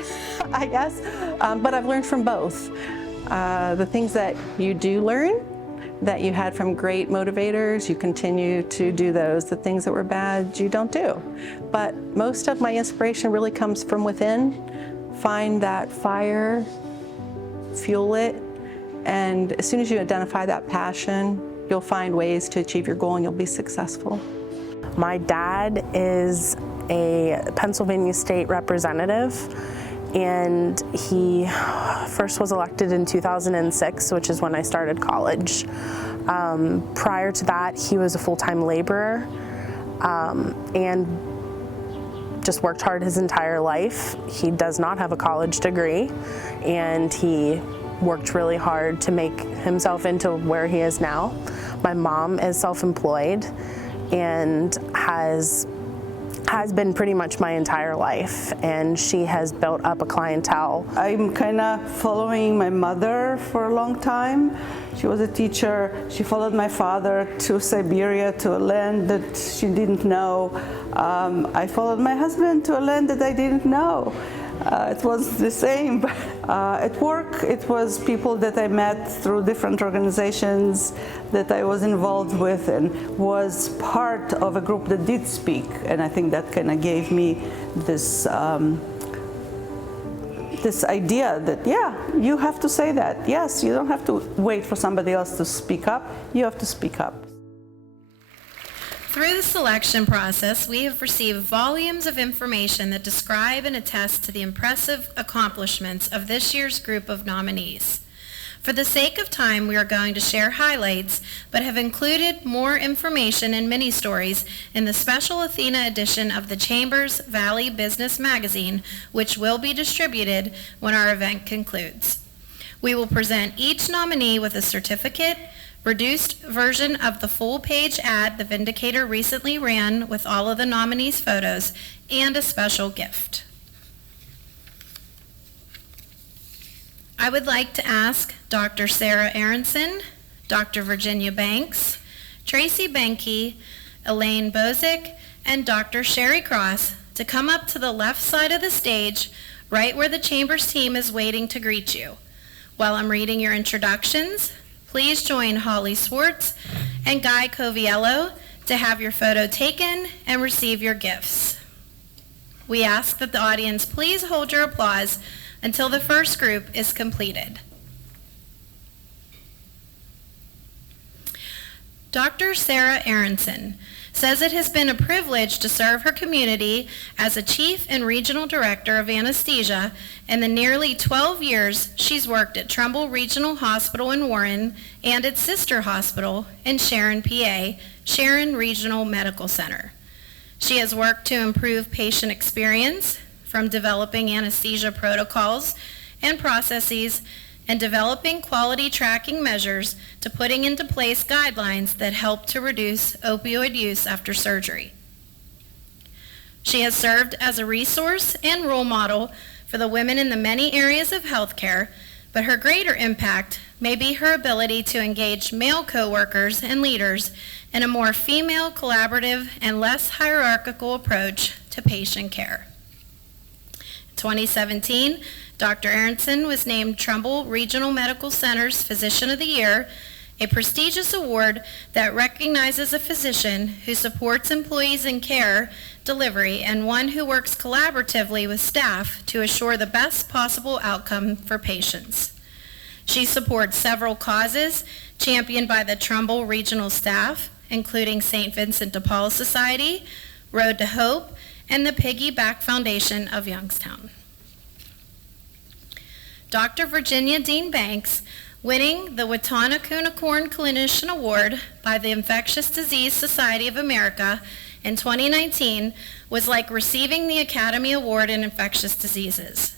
I guess, but I've learned from both. The things that you do learn, that you had from great motivators, you continue to do those. The things that were bad, you don't do. But most of my inspiration really comes from within. Find that fire, fuel it, and as soon as you identify that passion, you'll find ways to achieve your goal and you'll be successful. My dad is a Pennsylvania state representative, and he first was elected in 2006, which is when I started college. Prior to that, he was a full-time laborer and just worked hard his entire life. He does not have a college degree, and he worked really hard to make himself into where he is now. My mom is self-employed and has been pretty much my entire life, and she has built up a clientele. I'm kind of following my mother for a long time. She was a teacher. She followed my father to Siberia, to a land that she didn't know. I followed my husband to a land that I didn't know. It was the same. At work, it was people that I met through different organizations that I was involved with and was part of a group that did speak. And I think that kind of gave me this this idea that, yeah, you have to say that. Yes, you don't have to wait for somebody else to speak up. You have to speak up. Through the selection process, we have received volumes of information that describe and attest to the impressive accomplishments of this year's group of nominees. For the sake of time, we are going to share highlights, but have included more information and mini-stories in the special Athena edition of the Chambers Valley Business Magazine, which will be distributed when our event concludes. We will present each nominee with a certificate, reduced version of the full-page ad the Vindicator recently ran with all of the nominees' photos, and a special gift. I would like to ask Dr. Sarah Aronson, Dr. Virginia Banks, Tracy Benke, Elaine Bozick, and Dr. Sherry Cross to come up to the left side of the stage, right where the Chambers team is waiting to greet you. While I'm reading your introductions, please join Holly Swartz and Guy Coviello to have your photo taken and receive your gifts. We ask that the audience please hold your applause until the first group is completed. Dr. Sarah Aronson says it has been a privilege to serve her community as a Chief and Regional Director of Anesthesia in the nearly 12 years she's worked at Trumbull Regional Hospital in Warren and its sister hospital in Sharon, PA, Sharon Regional Medical Center. She has worked to improve patient experience, from developing anesthesia protocols and processes and developing quality tracking measures to putting into place guidelines that help to reduce opioid use after surgery. She has served as a resource and role model for the women in the many areas of healthcare, but her greater impact may be her ability to engage male coworkers and leaders in a more female, collaborative, and less hierarchical approach to patient care. 2017, Dr. Aronson was named Trumbull Regional Medical Center's Physician of the Year, a prestigious award that recognizes a physician who supports employees in care delivery and one who works collaboratively with staff to assure the best possible outcome for patients. She supports several causes championed by the Trumbull Regional staff, including St. Vincent de Paul Society, Road to Hope, and the Piggyback Foundation of Youngstown. Dr. Virginia Dean Banks, winning the Watanabe-Corn Clinician Award by the Infectious Disease Society of America in 2019, was like receiving the Academy Award in Infectious Diseases.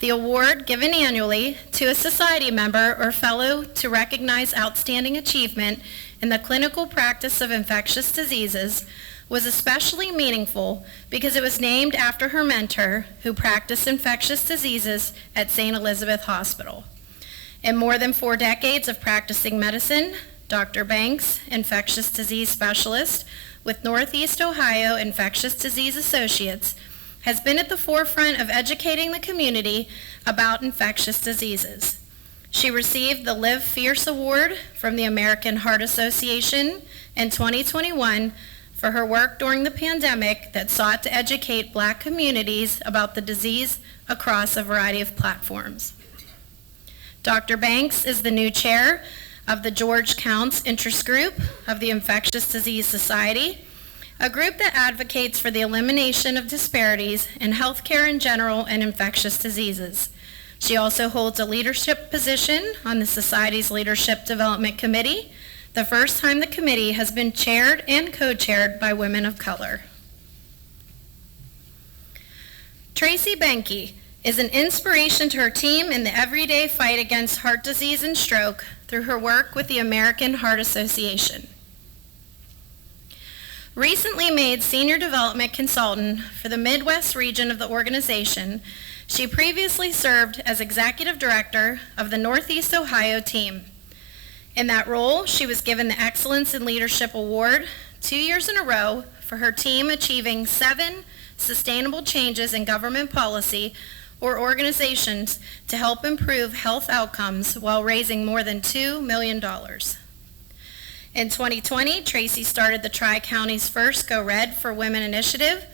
The award, given annually to a society member or fellow to recognize outstanding achievement in the clinical practice of infectious diseases, was especially meaningful because it was named after her mentor who practiced infectious diseases at St. Elizabeth Hospital. In more than 4 decades of practicing medicine, Dr. Banks, infectious disease specialist with Northeast Ohio Infectious Disease Associates, has been at the forefront of educating the community about infectious diseases. She received the Live Fierce Award from the American Heart Association in 2021 for her work during the pandemic that sought to educate Black communities about the disease across a variety of platforms. Dr. Banks is the new chair of the George Counts Interest Group of the Infectious Disease Society, a group that advocates for the elimination of disparities in healthcare in general and infectious diseases. She also holds a leadership position on the Society's Leadership Development Committee, the first time the committee has been chaired and co-chaired by women of color. Tracy Benke is an inspiration to her team in the everyday fight against heart disease and stroke through her work with the American Heart Association. Recently made Senior Development Consultant for the Midwest region of the organization, she previously served as Executive Director of the Northeast Ohio team. In that role, she was given the Excellence in Leadership Award 2 years in a row for her team achieving 7 sustainable changes in government policy or organizations to help improve health outcomes while raising more than $2 million. In 2020, Tracy started the Tri-County's first Go Red for Women initiative,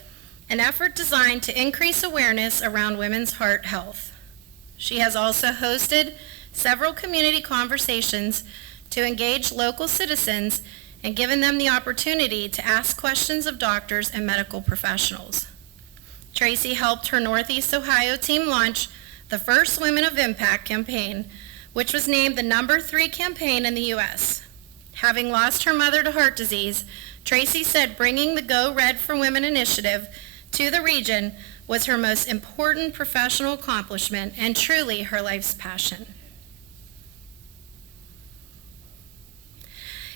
an effort designed to increase awareness around women's heart health. She has also hosted several community conversations to engage local citizens and given them the opportunity to ask questions of doctors and medical professionals. Tracy helped her Northeast Ohio team launch the first Women of Impact campaign, which was named the #3 campaign in the U.S. Having lost her mother to heart disease, Tracy said bringing the Go Red for Women initiative to the region was her most important professional accomplishment and truly her life's passion.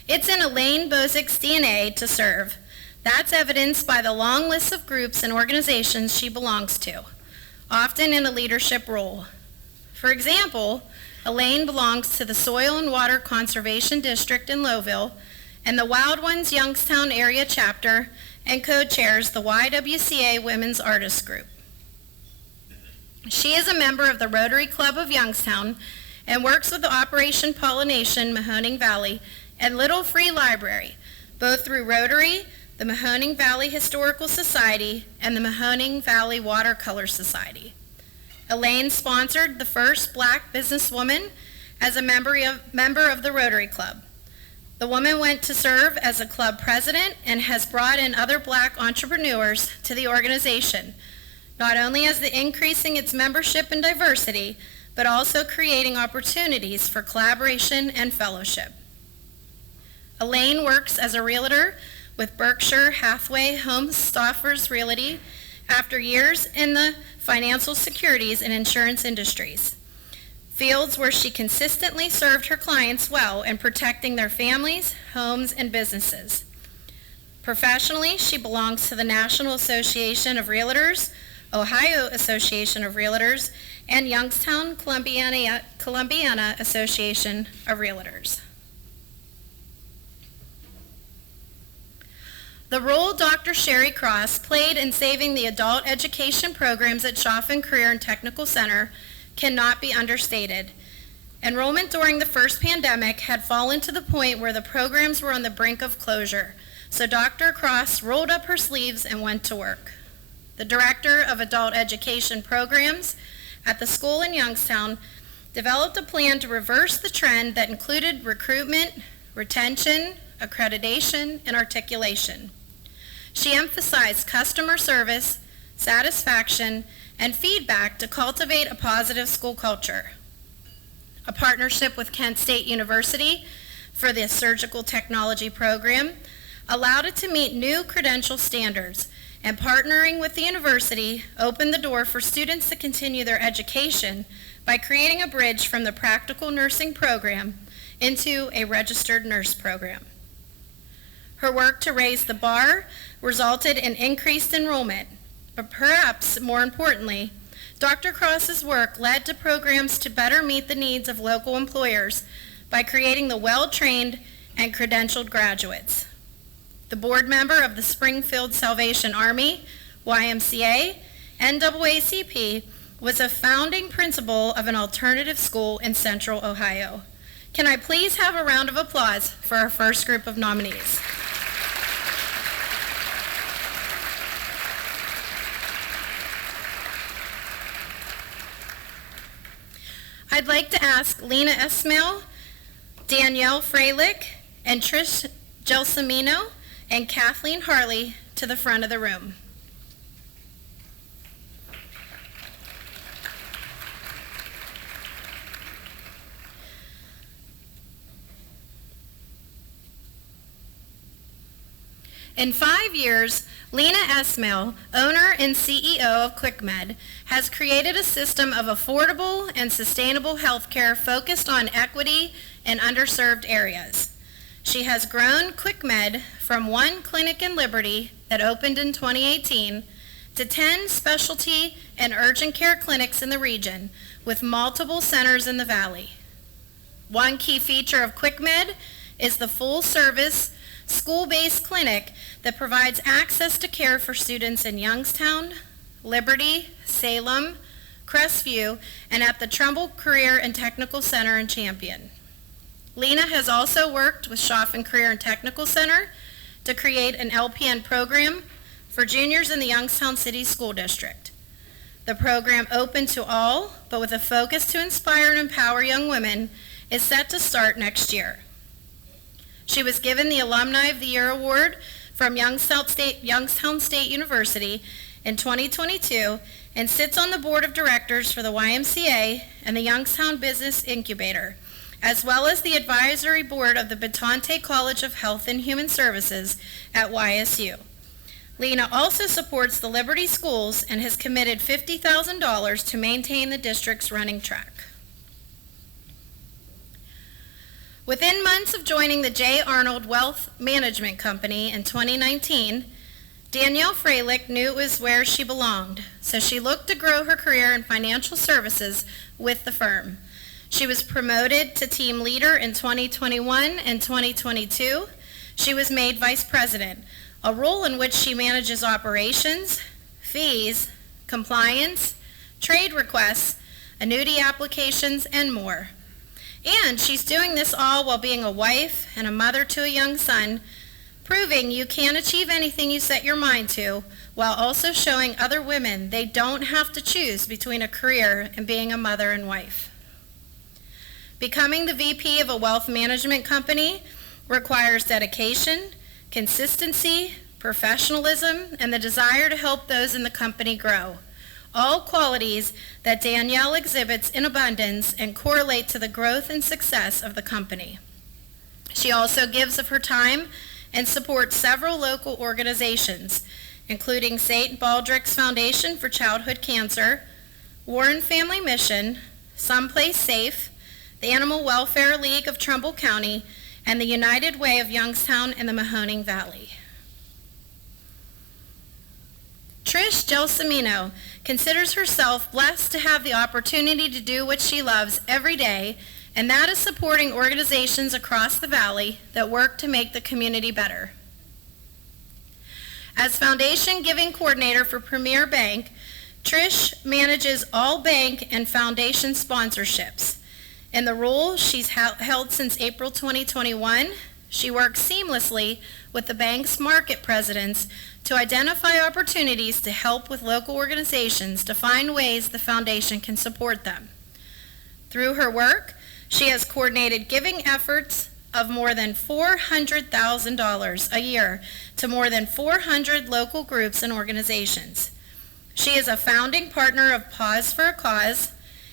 It's in Elaine Bozick's DNA to serve. That's evidenced by the long list of groups and organizations she belongs to, often in a leadership role. For example, Elaine belongs to the Soil and Water Conservation District in Lowville and the Wild Ones Youngstown area chapter and co-chairs the YWCA Women's Artists Group. She is a member of the Rotary Club of Youngstown and works with the Operation Pollination Mahoning Valley and Little Free Library, both through Rotary, the Mahoning Valley Historical Society, and the Mahoning Valley Watercolor Society. Elaine sponsored the first Black businesswoman as a member of the Rotary Club. The woman went to serve as a club president and has brought in other Black entrepreneurs to the organization, not only as the increasing its membership and diversity, but also creating opportunities for collaboration and fellowship. Elaine works as a realtor with Berkshire Hathaway Home Stoffers Realty after years in the financial securities and insurance industries, fields where she consistently served her clients well in protecting their families, homes, and businesses. Professionally, she belongs to the National Association of Realtors, Ohio Association of Realtors, and Youngstown Columbiana Association of Realtors. The role Dr. Sherry Cross played in saving the adult education programs at Chaffin Career and Technical Center cannot be understated. Enrollment during the first pandemic had fallen to the point where the programs were on the brink of closure, so Dr. Cross rolled up her sleeves and went to work. The Director of Adult Education Programs at the school in Youngstown developed a plan to reverse the trend that included recruitment, retention, accreditation, and articulation. She emphasized customer service, satisfaction, and feedback to cultivate a positive school culture. A partnership with Kent State University for the surgical technology program allowed it to meet new credential standards, and partnering with the university opened the door for students to continue their education by creating a bridge from the practical nursing program into a registered nurse program. Her work to raise the bar resulted in increased enrollment, but perhaps more importantly, Dr. Cross's work led to programs to better meet the needs of local employers by creating the well-trained and credentialed graduates. The board member of the Springfield Salvation Army, YMCA, NAACP, was a founding principal of an alternative school in Central Ohio. Can I please have a round of applause for our first group of nominees? I'd like to ask Lena Esmail, Danielle Freilich, and Trish Gelsomino, and Kathleen Harley to the front of the room. In 5 years, Lena Esmail, owner and CEO of QuickMed, has created a system of affordable and sustainable healthcare focused on equity in underserved areas. She has grown QuickMed from one clinic in Liberty that opened in 2018 to 10 specialty and urgent care clinics in the region with multiple centers in the valley. One key feature of QuickMed is the full-service, school-based clinic that provides access to care for students in Youngstown, Liberty, Salem, Crestview, and at the Trumbull Career and Technical Center in Champion. Lena has also worked with Chaffin Career and Technical Center to create an LPN program for juniors in the Youngstown City School District. The program, open to all, but with a focus to inspire and empower young women, is set to start next year. She was given the Alumni of the Year Award from Youngstown State University in 2022 and sits on the board of directors for the YMCA and the Youngstown Business Incubator, as well as the advisory board of the Batante College of Health and Human Services at YSU. Lena also supports the Liberty Schools and has committed $50,000 to maintain the district's running track. Within months of joining the J. Arnold Wealth Management Company in 2019, Danielle Freilich knew it was where she belonged, so she looked to grow her career in financial services with the firm. She was promoted to team leader in 2021 and 2022. She was made vice president, a role in which she manages operations, fees, compliance, trade requests, annuity applications, and more. And she's doing this all while being a wife and a mother to a young son, proving you can achieve anything you set your mind to, while also showing other women they don't have to choose between a career and being a mother and wife. Becoming the VP of a wealth management company requires dedication, consistency, professionalism, and the desire to help those in the company grow. All qualities that Danielle exhibits in abundance and correlate to the growth and success of the company. She also gives of her time and supports several local organizations, including St. Baldrick's Foundation for Childhood Cancer, Warren Family Mission, Someplace Safe, the Animal Welfare League of Trumbull County, and the United Way of Youngstown and the Mahoning Valley. Trish Gelsomino considers herself blessed to have the opportunity to do what she loves every day, and that is supporting organizations across the valley that work to make the community better. As Foundation Giving Coordinator for Premier Bank, Trish manages all bank and foundation sponsorships. In the role she's held since April 2021, she works seamlessly with the bank's market presidents to identify opportunities to help with local organizations to find ways the foundation can support them. Through her work, she has coordinated giving efforts of more than $400,000 a year to more than 400 local groups and organizations. She is a founding partner of Pause for a Cause,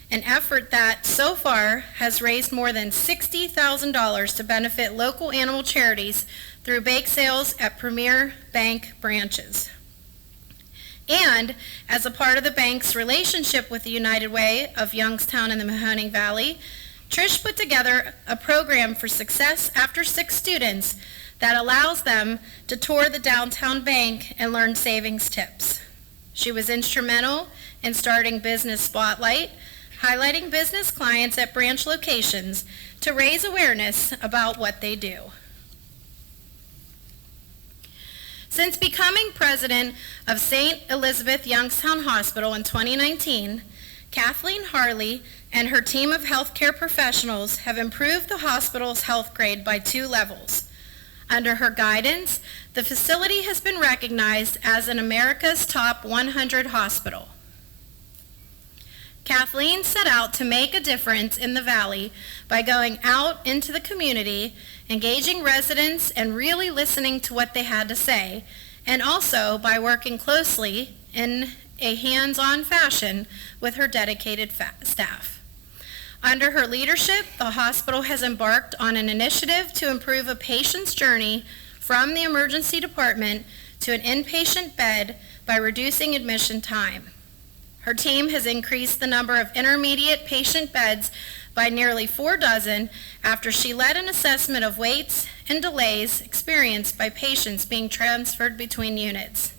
an effort that so far has raised more than $60,000 to benefit local animal charities through bake sales at Premier Bank branches. And as a part of the bank's relationship with the United Way of Youngstown and the Mahoning Valley, Trish put together a program for Success After 6 students that allows them to tour the downtown bank and learn savings tips. She was instrumental in starting Business Spotlight, highlighting business clients at branch locations to raise awareness about what they do. Since becoming president of St. Elizabeth Youngstown Hospital in 2019, Kathleen Harley and her team of healthcare professionals have improved the hospital's health grade by 2 levels. Under her guidance, the facility has been recognized as an America's Top 100 hospital. Kathleen set out to make a difference in the Valley by going out into the community, engaging residents and really listening to what they had to say, and also by working closely in a hands-on fashion with her dedicated staff. Under her leadership, the hospital has embarked on an initiative to improve a patient's journey from the emergency department to an inpatient bed by reducing admission time. Her team has increased the number of intermediate patient beds by nearly 4 dozen after she led an assessment of waits and delays experienced by patients being transferred between units.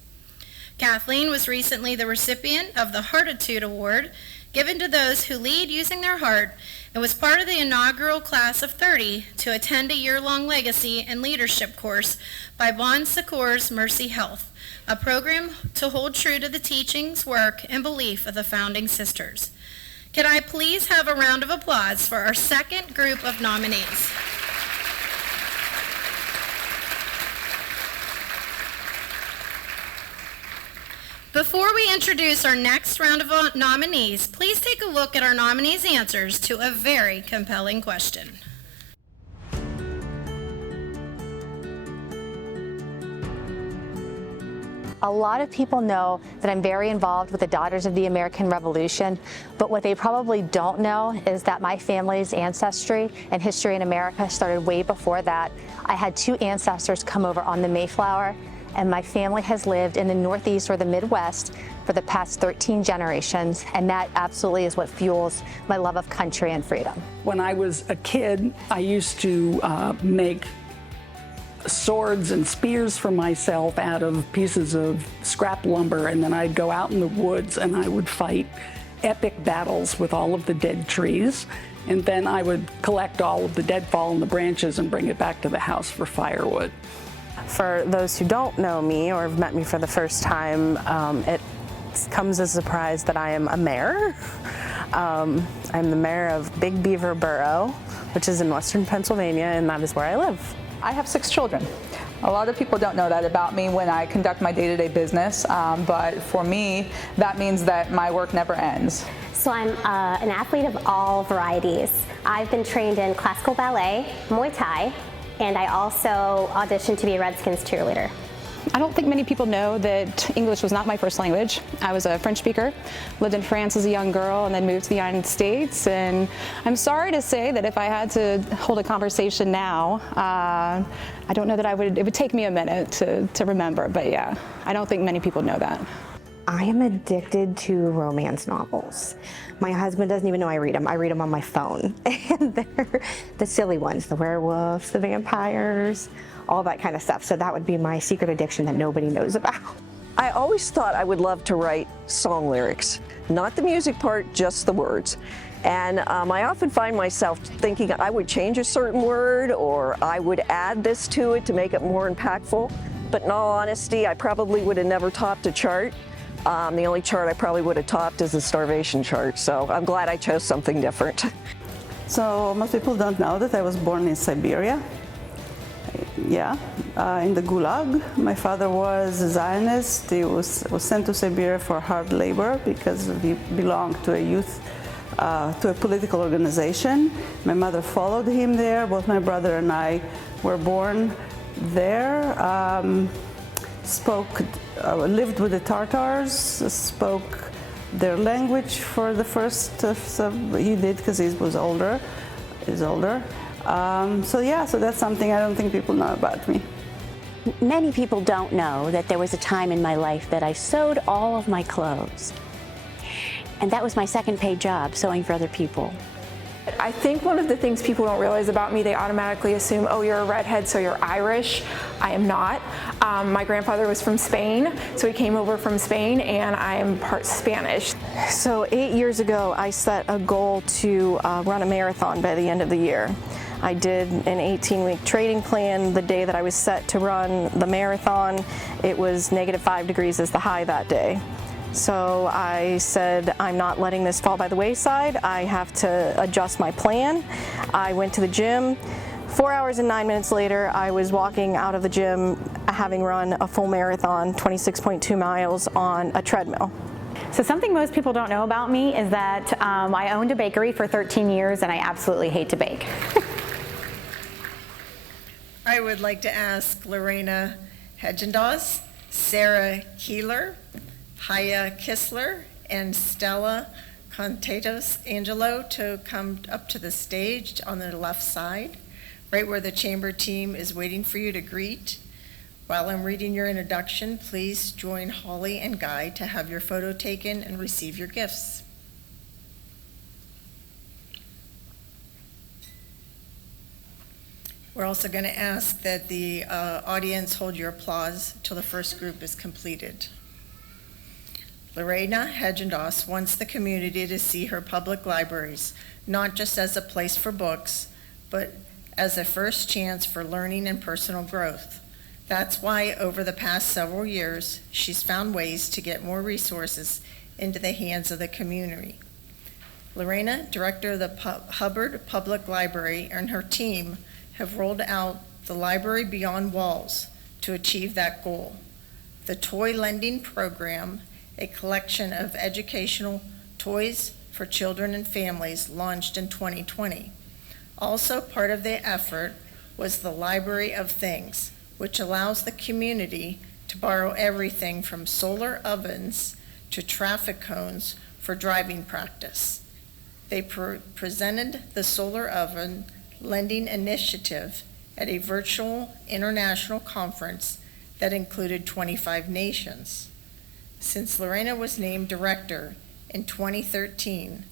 Kathleen was recently the recipient of the Heartitude Award given to those who lead using their heart and was part of the inaugural class of 30 to attend a year-long legacy and leadership course by Bon Secours Mercy Health, a program to hold true to the teachings, work, and belief of the founding sisters. Can I please have a round of applause for our second group of nominees? Before we introduce our next round of nominees, please take a look at our nominees' answers to a very compelling question. A lot of people know that I'm very involved with the Daughters of the American Revolution, but what they probably don't know is that my family's ancestry and history in America started way before that. I had 2 ancestors come over on the Mayflower, and my family has lived in the Northeast or the Midwest for the past 13 generations, and that absolutely is what fuels my love of country and freedom. When I was a kid, I used to make swords and spears for myself out of pieces of scrap lumber, and then I'd go out in the woods and I would fight epic battles with all of the dead trees, and then I would collect all of the deadfall in the branches and bring it back to the house for firewood. For those who don't know me or have met me for the first time, it comes as a surprise that I am a mayor. I'm the mayor of Big Beaver Borough, which is in western Pennsylvania, and that is where I live. I have 6 children. A lot of people don't know that about me when I conduct my day-to-day business, but for me, that means that my work never ends. So I'm an athlete of all varieties. I've been trained in classical ballet, Muay Thai, and I also auditioned to be a Redskins cheerleader. I don't think many people know that English was not my first language. I was a French speaker, lived in France as a young girl, and then moved to the United States. And I'm sorry to say that if I had to hold a conversation now, I don't know that it would take me a minute to remember, but yeah, I don't think many people know that. I am addicted to romance novels. My husband doesn't even know I read them. I read them on my phone. And they're the silly ones, the werewolves, the vampires, all that kind of stuff. So that would be my secret addiction that nobody knows about. I always thought I would love to write song lyrics, not the music part, just the words. And I often find myself thinking I would change a certain word or I would add this to it to make it more impactful. but in all honesty, I probably would have never topped a chart. The only chart I probably would have topped is the starvation chart, so I'm glad I chose something different. So most people don't know that I was born in Siberia. Yeah, in the Gulag. My father was a Zionist. He was sent to Siberia for hard labor because he belonged to a political organization. My mother followed him there. Both my brother and I were born there. Lived with the Tartars, spoke their language for the first, he did because he was older, so that's something I don't think people know about me. Many people don't know that there was a time in my life that I sewed all of my clothes. And that was my second paid job, sewing for other people. I think one of the things people don't realize about me, they automatically assume, oh, you're a redhead, so you're Irish. I am not. My grandfather was from Spain, so he came over from Spain, and I am part Spanish. So 8 years ago, I set a goal to run a marathon by the end of the year. I did an 18-week training plan. The day that I was set to run the marathon, it was -5 degrees as the high that day. So I said, I'm not letting this fall by the wayside. I have to adjust my plan. I went to the gym. 4 hours and 9 minutes later, I was walking out of the gym having run a full marathon, 26.2 miles on a treadmill. So something most people don't know about me is that I owned a bakery for 13 years and I absolutely hate to bake. I would like to ask Lorena Hedgendaws, Sarah Keeler, Haya Kissler, and Stella Contatos Angelo to come up to the stage on the left side, right where the chamber team is waiting for you to greet. While I'm reading your introduction, please join Holly and Guy to have your photo taken and receive your gifts. We're also going to ask that the audience hold your applause till the first group is completed. Lorena Hedgendaws wants the community to see her public libraries, not just as a place for books, but as a first chance for learning and personal growth. That's why over the past several years, she's found ways to get more resources into the hands of the community. Lorena, director of the Hubbard Public Library, and her team have rolled out the Library Beyond Walls to achieve that goal. The Toy Lending Program, a collection of educational toys for children and families, launched in 2020. Also part of the effort was the Library of Things, which allows the community to borrow everything from solar ovens to traffic cones for driving practice. They presented the solar oven lending initiative at a virtual international conference that included 25 nations. Since Lorena was named director in 2013,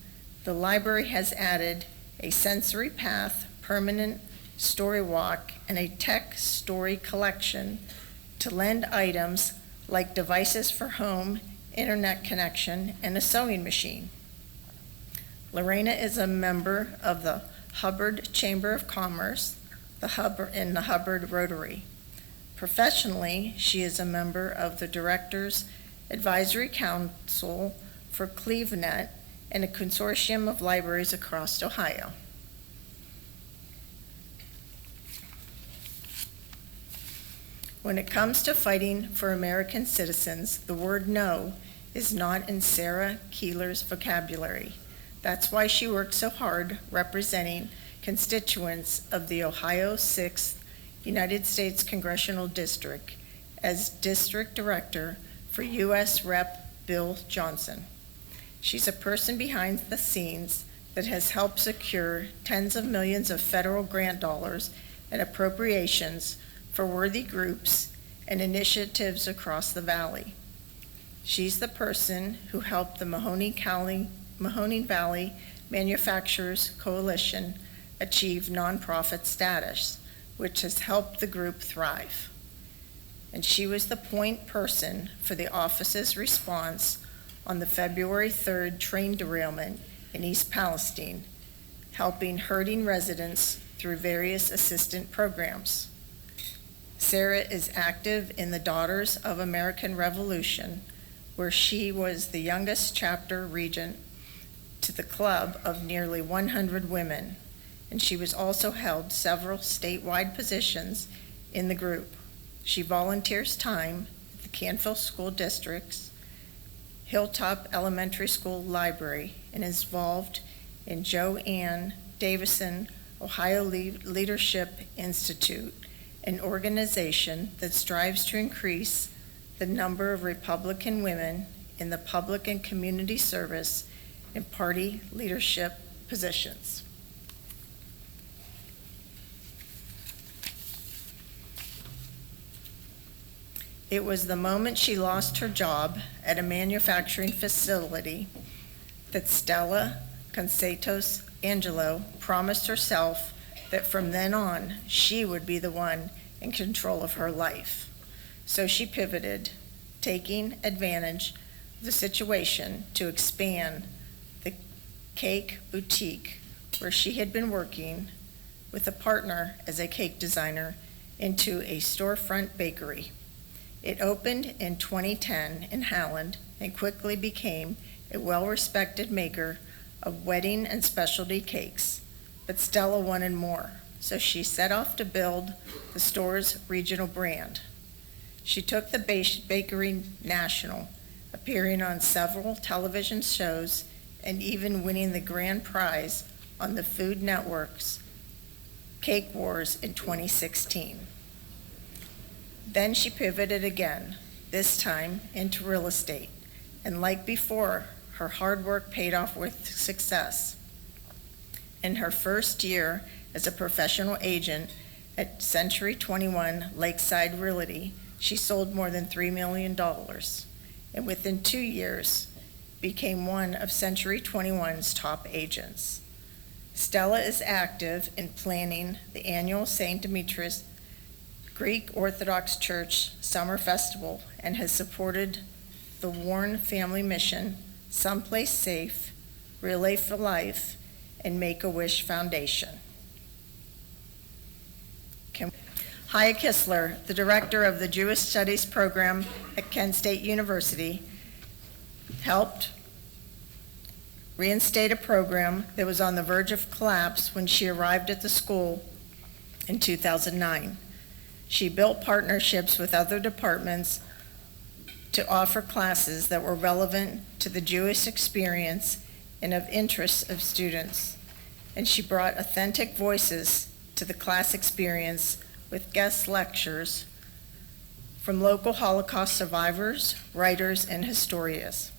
the library has added a sensory path, permanent story walk, and a tech story collection to lend items like devices for home, internet connection, and a sewing machine. Lorena is a member of the Hubbard Chamber of Commerce, in the Hubbard Rotary. Professionally, she is a member of the Directors Advisory Council for CleveNet and a consortium of libraries across Ohio. When it comes to fighting for American citizens, the word no is not in Sarah Keeler's vocabulary. That's why she worked so hard representing constituents of the Ohio 6th United States Congressional District as District Director for U.S. Rep. Bill Johnson. She's a person behind the scenes that has helped secure tens of millions of federal grant dollars and appropriations for worthy groups and initiatives across the valley. She's the person who helped the Mahoning Valley Manufacturers Coalition achieve nonprofit status, which has helped the group thrive. And she was the point person for the office's response on the February 3rd train derailment in East Palestine, helping hurting residents through various assistance programs. Sarah is active in the Daughters of American Revolution, where she was the youngest chapter regent to the club of nearly 100 women, and she was also held several statewide positions in the group. She volunteers time at the Canfield School District's Hilltop Elementary School Library and is involved in Joanne Davison Ohio Leadership Institute, an organization that strives to increase the number of Republican women in the public and community service and party leadership positions. It was the moment she lost her job at a manufacturing facility that Stella Concetos Angelo promised herself that from then on, she would be the one in control of her life. So she pivoted, taking advantage of the situation to expand the cake boutique where she had been working with a partner as a cake designer into a storefront bakery. It opened in 2010 in Howland and quickly became a well-respected maker of wedding and specialty cakes. But Stella wanted more, so she set off to build the store's regional brand. She took the bakery national, appearing on several television shows and even winning the grand prize on the Food Network's Cake Wars in 2016. Then she pivoted again, this time into real estate, and like before, her hard work paid off with success. In her first year as a professional agent at Century 21 Lakeside Realty, she sold more than $3 million, and within 2 years, became one of Century 21's top agents. Stella is active in planning the annual St. Demetrius Greek Orthodox Church Summer Festival and has supported the Warren Family Mission, Someplace Safe, Relay for Life, and Make-A-Wish Foundation. Haya Kistler, the director of the Jewish Studies program at Kent State University, helped reinstate a program that was on the verge of collapse when she arrived at the school in 2009. She built partnerships with other departments to offer classes that were relevant to the Jewish experience and of interest of students. And she brought authentic voices to the class experience with guest lectures from local Holocaust survivors, writers, and historians.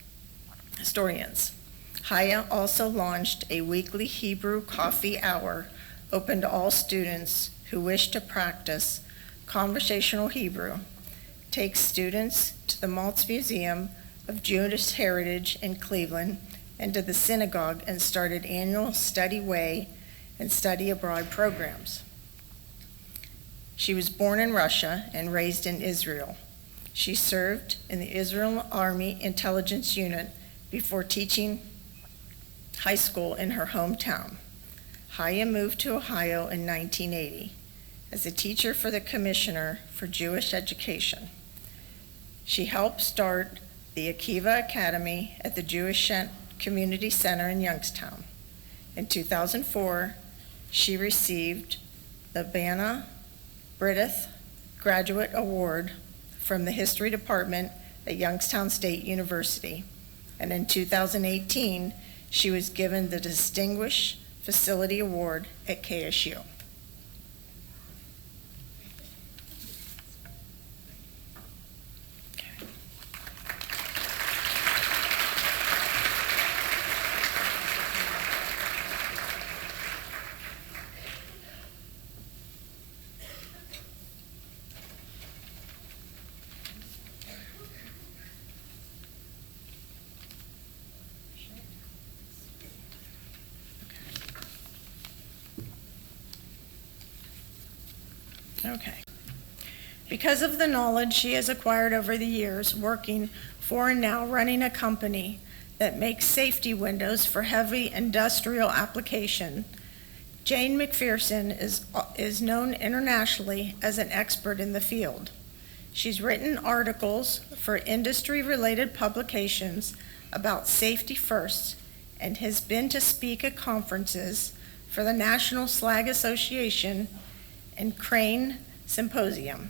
Haya also launched a weekly Hebrew coffee hour open to all students who wish to practice conversational Hebrew, takes students to the Maltz Museum of Jewish Heritage in Cleveland and to the synagogue, and started annual Study Way and Study Abroad programs. She was born in Russia and raised in Israel. She served in the Israel Army Intelligence Unit before teaching high school in her hometown. Haya moved to Ohio in 1980 as a teacher for the Commissioner for Jewish Education. She helped start the Akiva Academy at the Jewish Community Center in Youngstown. In 2004, she received the Bana Bridith Graduate Award from the History Department at Youngstown State University. And in 2018, she was given the Distinguished Facility Award at KSU. Okay. Because of the knowledge she has acquired over the years working for and now running a company that makes safety windows for heavy industrial application, Jane McPherson is known internationally as an expert in the field. She's written articles for industry-related publications about safety first and has been to speak at conferences for the National Slag Association and Crane Symposium.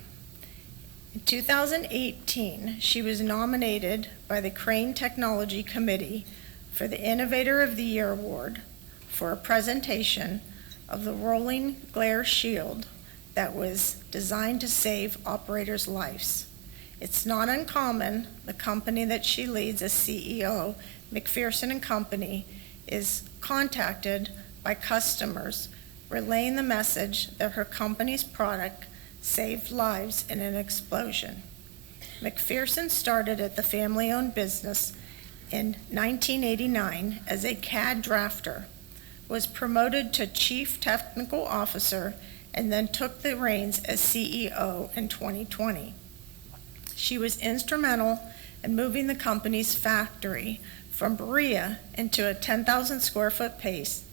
In 2018, she was nominated by the Crane Technology Committee for the Innovator of the Year Award for a presentation of the rolling glare shield that was designed to save operators' lives. It's not uncommon the company that she leads as CEO, McPherson & Company, is contacted by customers relaying the message that her company's product saved lives in an explosion. McPherson started at the family-owned business in 1989 as a CAD drafter, was promoted to Chief Technical Officer, and then took the reins as CEO in 2020. She was instrumental in moving the company's factory from Berea into a 10,000 square foot space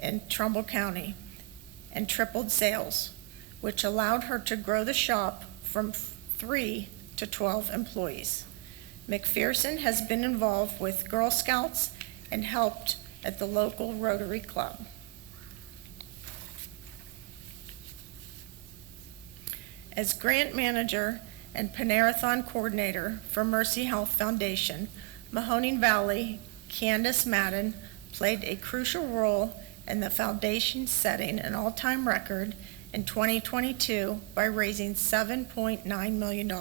in Trumbull County and tripled sales, which allowed her to grow the shop from 3 to 12 employees. McPherson has been involved with Girl Scouts and helped at the local Rotary Club. As grant manager and Panerathon coordinator for Mercy Health Foundation, Mahoning Valley, Candace Madden played a crucial role in the foundation setting an all-time record in 2022 by raising $7.9 million.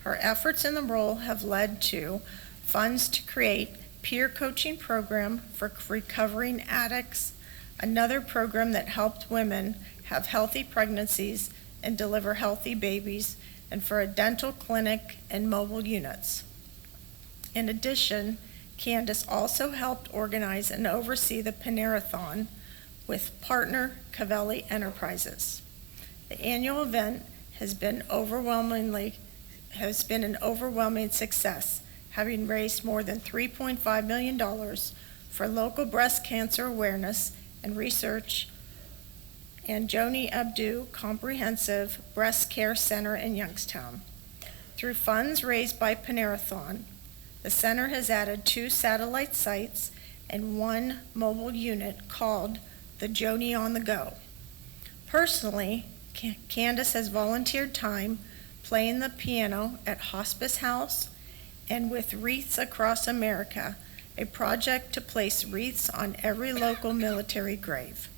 Her efforts in the role have led to funds to create peer coaching program for recovering addicts, another program that helped women have healthy pregnancies and deliver healthy babies, and for a dental clinic and mobile units. In addition, Candace also helped organize and oversee the Panerathon with partner Cavelli Enterprises. The annual event has been an overwhelming success, having raised more than $3.5 million for local breast cancer awareness and research and Joni Abdu Comprehensive Breast Care Center in Youngstown. Through funds raised by Panerathon, the center has added 2 satellite sites and 1 mobile unit called the Joni on the Go. Personally, Candace has volunteered time playing the piano at Hospice House and with Wreaths Across America, a project to place wreaths on every local military grave.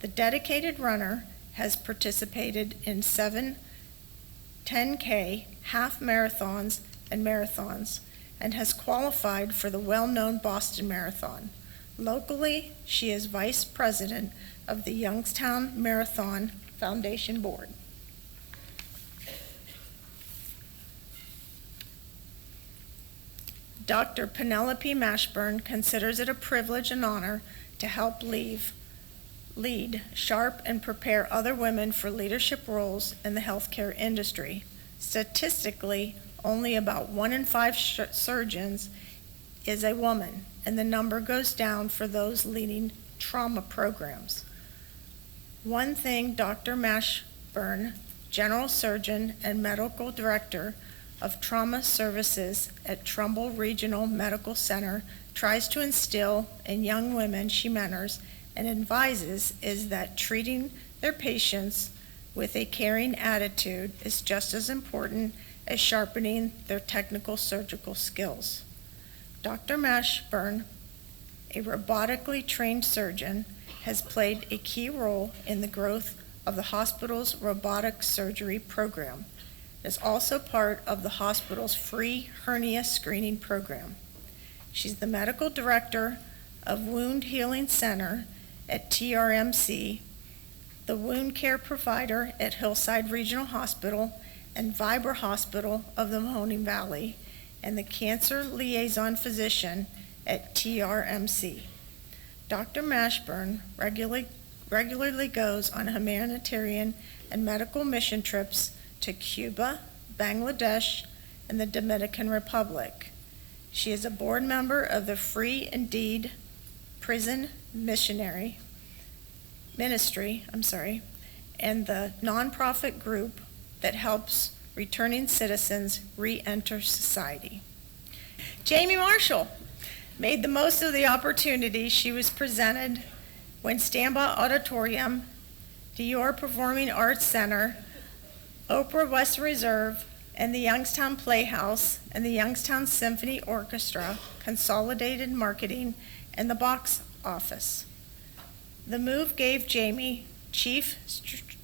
The dedicated runner has participated in 7 10K, half marathons, and marathons, and has qualified for the well-known Boston Marathon. Locally, she is vice president of the Youngstown Marathon Foundation Board. Dr. Penelope Mashburn considers it a privilege and honor to help lead, sharp, and prepare other women for leadership roles in the healthcare industry. Statistically, only about 1 in 5 surgeons is a woman, and the number goes down for those leading trauma programs. One thing Dr. Mashburn, general surgeon and medical director of trauma services at Trumbull Regional Medical Center, tries to instill in young women she mentors and advises is that treating their patients with a caring attitude is just as important as sharpening their technical surgical skills. Dr. Mashburn, a robotically trained surgeon, has played a key role in the growth of the hospital's robotic surgery program. It is also part of the hospital's free hernia screening program. She's the medical director of Wound Healing Center at TRMC, the wound care provider at Hillside Regional Hospital and Vibra Hospital of the Mahoning Valley, and the cancer liaison physician at TRMC. Dr. Mashburn regularly goes on humanitarian and medical mission trips to Cuba, Bangladesh, and the Dominican Republic. She is a board member of the Free Indeed Prison Missionary, ministry, and the nonprofit group that helps returning citizens re-enter society. Jamie Marshall made the most of the opportunity she was presented when Stambaugh Auditorium, Dior Performing Arts Center, Oprah West Reserve, and the Youngstown Playhouse and the Youngstown Symphony Orchestra consolidated marketing and the box office. The move gave Jamie, Chief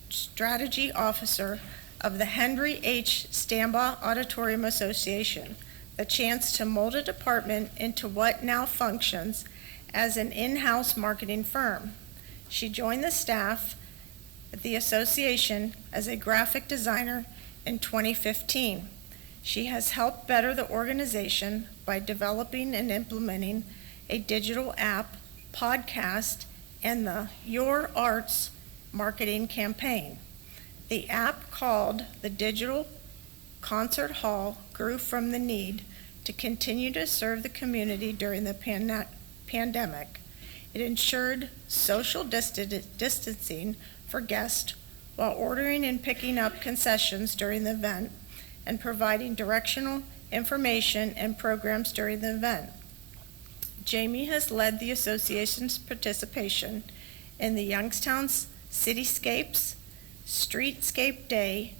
Strategy Officer of the Henry H. Stambaugh Auditorium Association, the chance to mold a department into what now functions as an in-house marketing firm. She joined the staff at the association as a graphic designer in 2015. She has helped better the organization by developing and implementing a digital app, podcast, and the Your Arts marketing campaign. The app, called the Digital Concert Hall, grew from the need to continue to serve the community during the pandemic. It ensured social distancing for guests while ordering and picking up concessions during the event and providing directional information and programs during the event. Jamie has led the association's participation in the Youngstown Cityscapes Streetscape Day,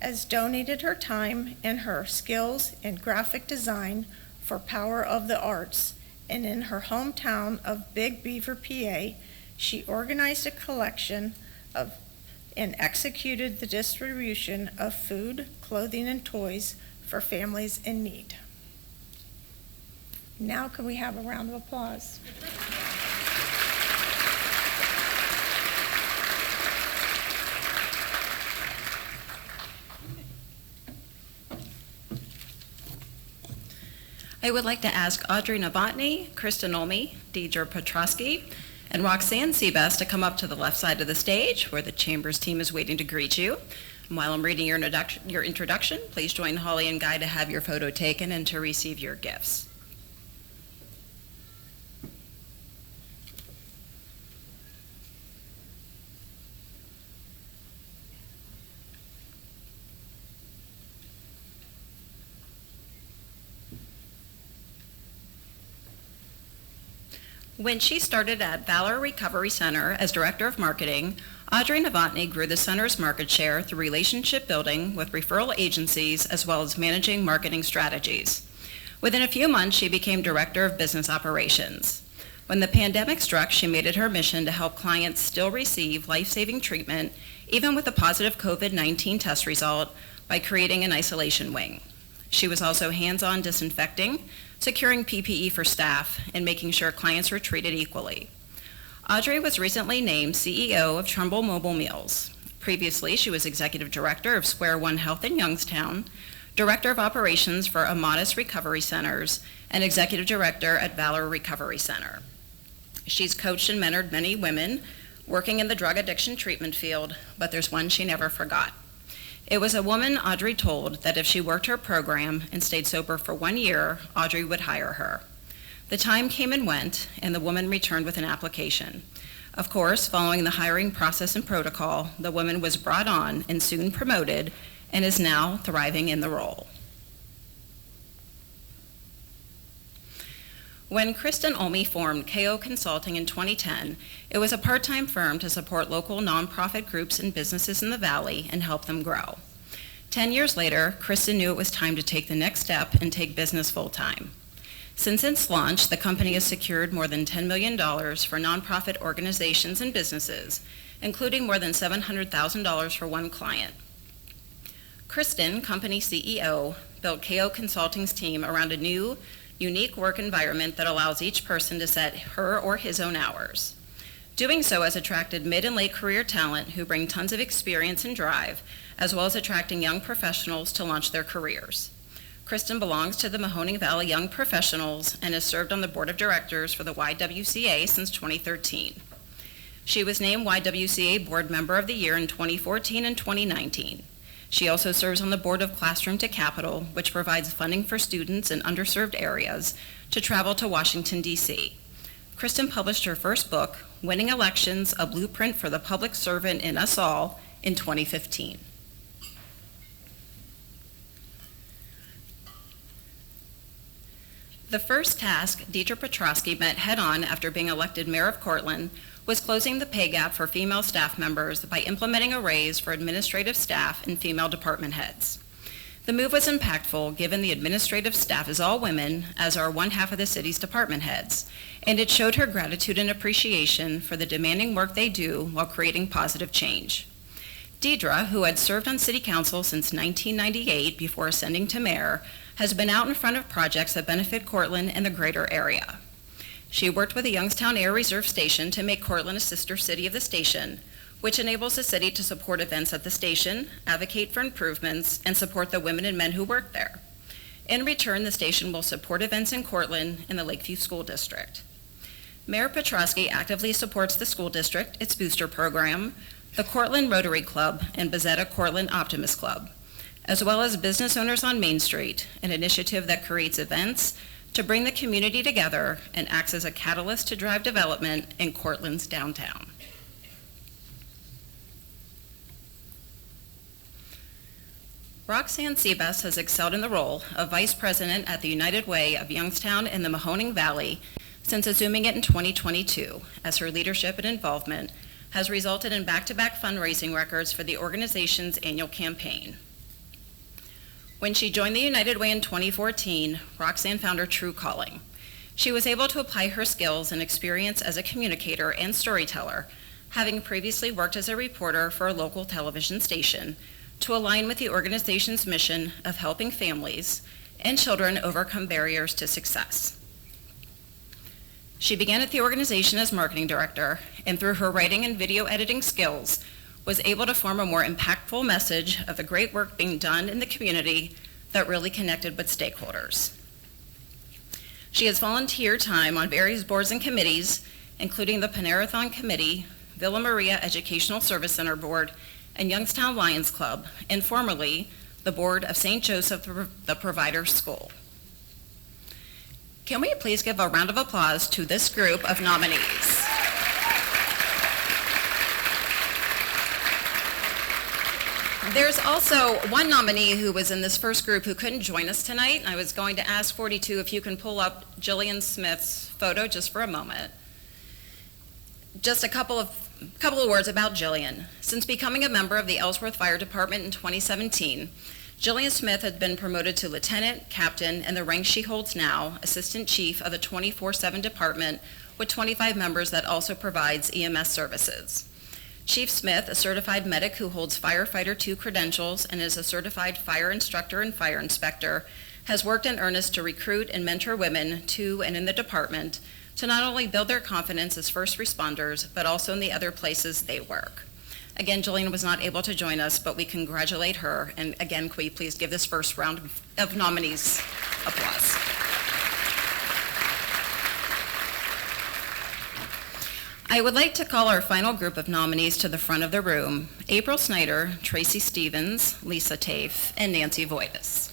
has donated her time and her skills in graphic design for Power of the Arts, and in her hometown of Big Beaver, PA, she organized a collection of and executed the distribution of food, clothing, and toys for families in need. Now can we have a round of applause? I would like to ask Audrey Novotny, Kristen Olme, Deidre Petrosky, and Roxanne Seabass to come up to the left side of the stage where the Chambers team is waiting to greet you. And while I'm reading your introduction, please join Holly and Guy to have your photo taken and to receive your gifts. When she started at Valor Recovery Center as Director of Marketing, Audrey Novotny grew the center's market share through relationship building with referral agencies as well as managing marketing strategies. Within a few months, she became Director of Business Operations. When the pandemic struck, she made it her mission to help clients still receive life-saving treatment, even with a positive COVID-19 test result, by creating an isolation wing. She was also hands-on disinfecting, securing PPE for staff, and making sure clients were treated equally. Audrey was recently named CEO of Trumbull Mobile Meals. Previously, she was Executive Director of Square One Health in Youngstown, Director of Operations for Amatis Recovery Centers, and Executive Director at Valor Recovery Center. She's coached and mentored many women working in the drug addiction treatment field, but there's one she never forgot. It was a woman Audrey told that if she worked her program and stayed sober for 1 year, Audrey would hire her. The time came and went, and the woman returned with an application. Of course, following the hiring process and protocol, the woman was brought on and soon promoted and is now thriving in the role. When Kristen Olme formed KO Consulting in 2010, it was a part-time firm to support local nonprofit groups and businesses in the Valley and help them grow. 10 years later, Kristen knew it was time to take the next step and take business full-time. Since its launch, the company has secured more than $10 million for nonprofit organizations and businesses, including more than $700,000 for one client. Kristen, company CEO, built KO Consulting's team around a new, unique work environment that allows each person to set her or his own hours. Doing so has attracted mid and late career talent who bring tons of experience and drive, as well as attracting young professionals to launch their careers. Kristen belongs to the Mahoning Valley Young Professionals and has served on the board of directors for the YWCA since 2013. She was named YWCA Board Member of the Year in 2014 and 2019. She also serves on the board of Classroom to Capital, which provides funding for students in underserved areas to travel to Washington, D.C. Kristen published her first book, Winning Elections, A Blueprint for the Public Servant in Us All in 2015. The first task Deidre Petrosky met head-on after being elected mayor of Cortland was closing the pay gap for female staff members by implementing a raise for administrative staff and female department heads. The move was impactful given the administrative staff is all women, as are one half of the city's department heads, and it showed her gratitude and appreciation for the demanding work they do while creating positive change. Deidre, who had served on city council since 1998 before ascending to mayor, has been out in front of projects that benefit Cortland and the greater area. She worked with the Youngstown Air Reserve Station to make Cortland a sister city of the station, which enables the city to support events at the station, advocate for improvements, and support the women and men who work there. In return, the station will support events in Cortland and the Lakeview School District. Mayor Petrosky actively supports the school district, its booster program, the Cortland Rotary Club, and Bezetta Cortland Optimist Club, as well as Business Owners on Main Street, an initiative that creates events to bring the community together and acts as a catalyst to drive development in Cortland's downtown. Roxanne Sebas has excelled in the role of Vice President at the United Way of Youngstown and the Mahoning Valley since assuming it in 2022, as her leadership and involvement has resulted in back-to-back fundraising records for the organization's annual campaign. When she joined the United Way in 2014, Roxanne found her true calling. She was able to apply her skills and experience as a communicator and storyteller, having previously worked as a reporter for a local television station, to align with the organization's mission of helping families and children overcome barriers to success. She began at the organization as marketing director, and through her writing and video editing skills, was able to form a more impactful message of the great work being done in the community that really connected with stakeholders. She has volunteered time on various boards and committees, including the Panerathon Committee, Villa Maria Educational Service Center Board, and Youngstown Lions Club, and formerly the board of St. Joseph the Provider School. Can we please give a round of applause to this group of nominees? There's also one nominee who was in this first group who couldn't join us tonight. I was going to ask 42 if you can pull up Jillian Smith's photo just for a moment. Just a couple of words about Jillian. Since becoming a member of the Ellsworth Fire Department in 2017, Jillian Smith has been promoted to lieutenant, captain, and the rank she holds now, assistant chief of the 24/7 department with 25 members that also provides EMS services. Chief Smith, a certified medic who holds Firefighter 2 credentials and is a certified fire instructor and fire inspector, has worked in earnest to recruit and mentor women to and in the department to not only build their confidence as first responders, but also in the other places they work. Again, Jillian was not able to join us, but we congratulate her. And again, can we please give this first round of nominees applause? I would like to call our final group of nominees to the front of the room: April Snyder, Tracy Stevens, Lisa Tafe, and Nancy Voitis.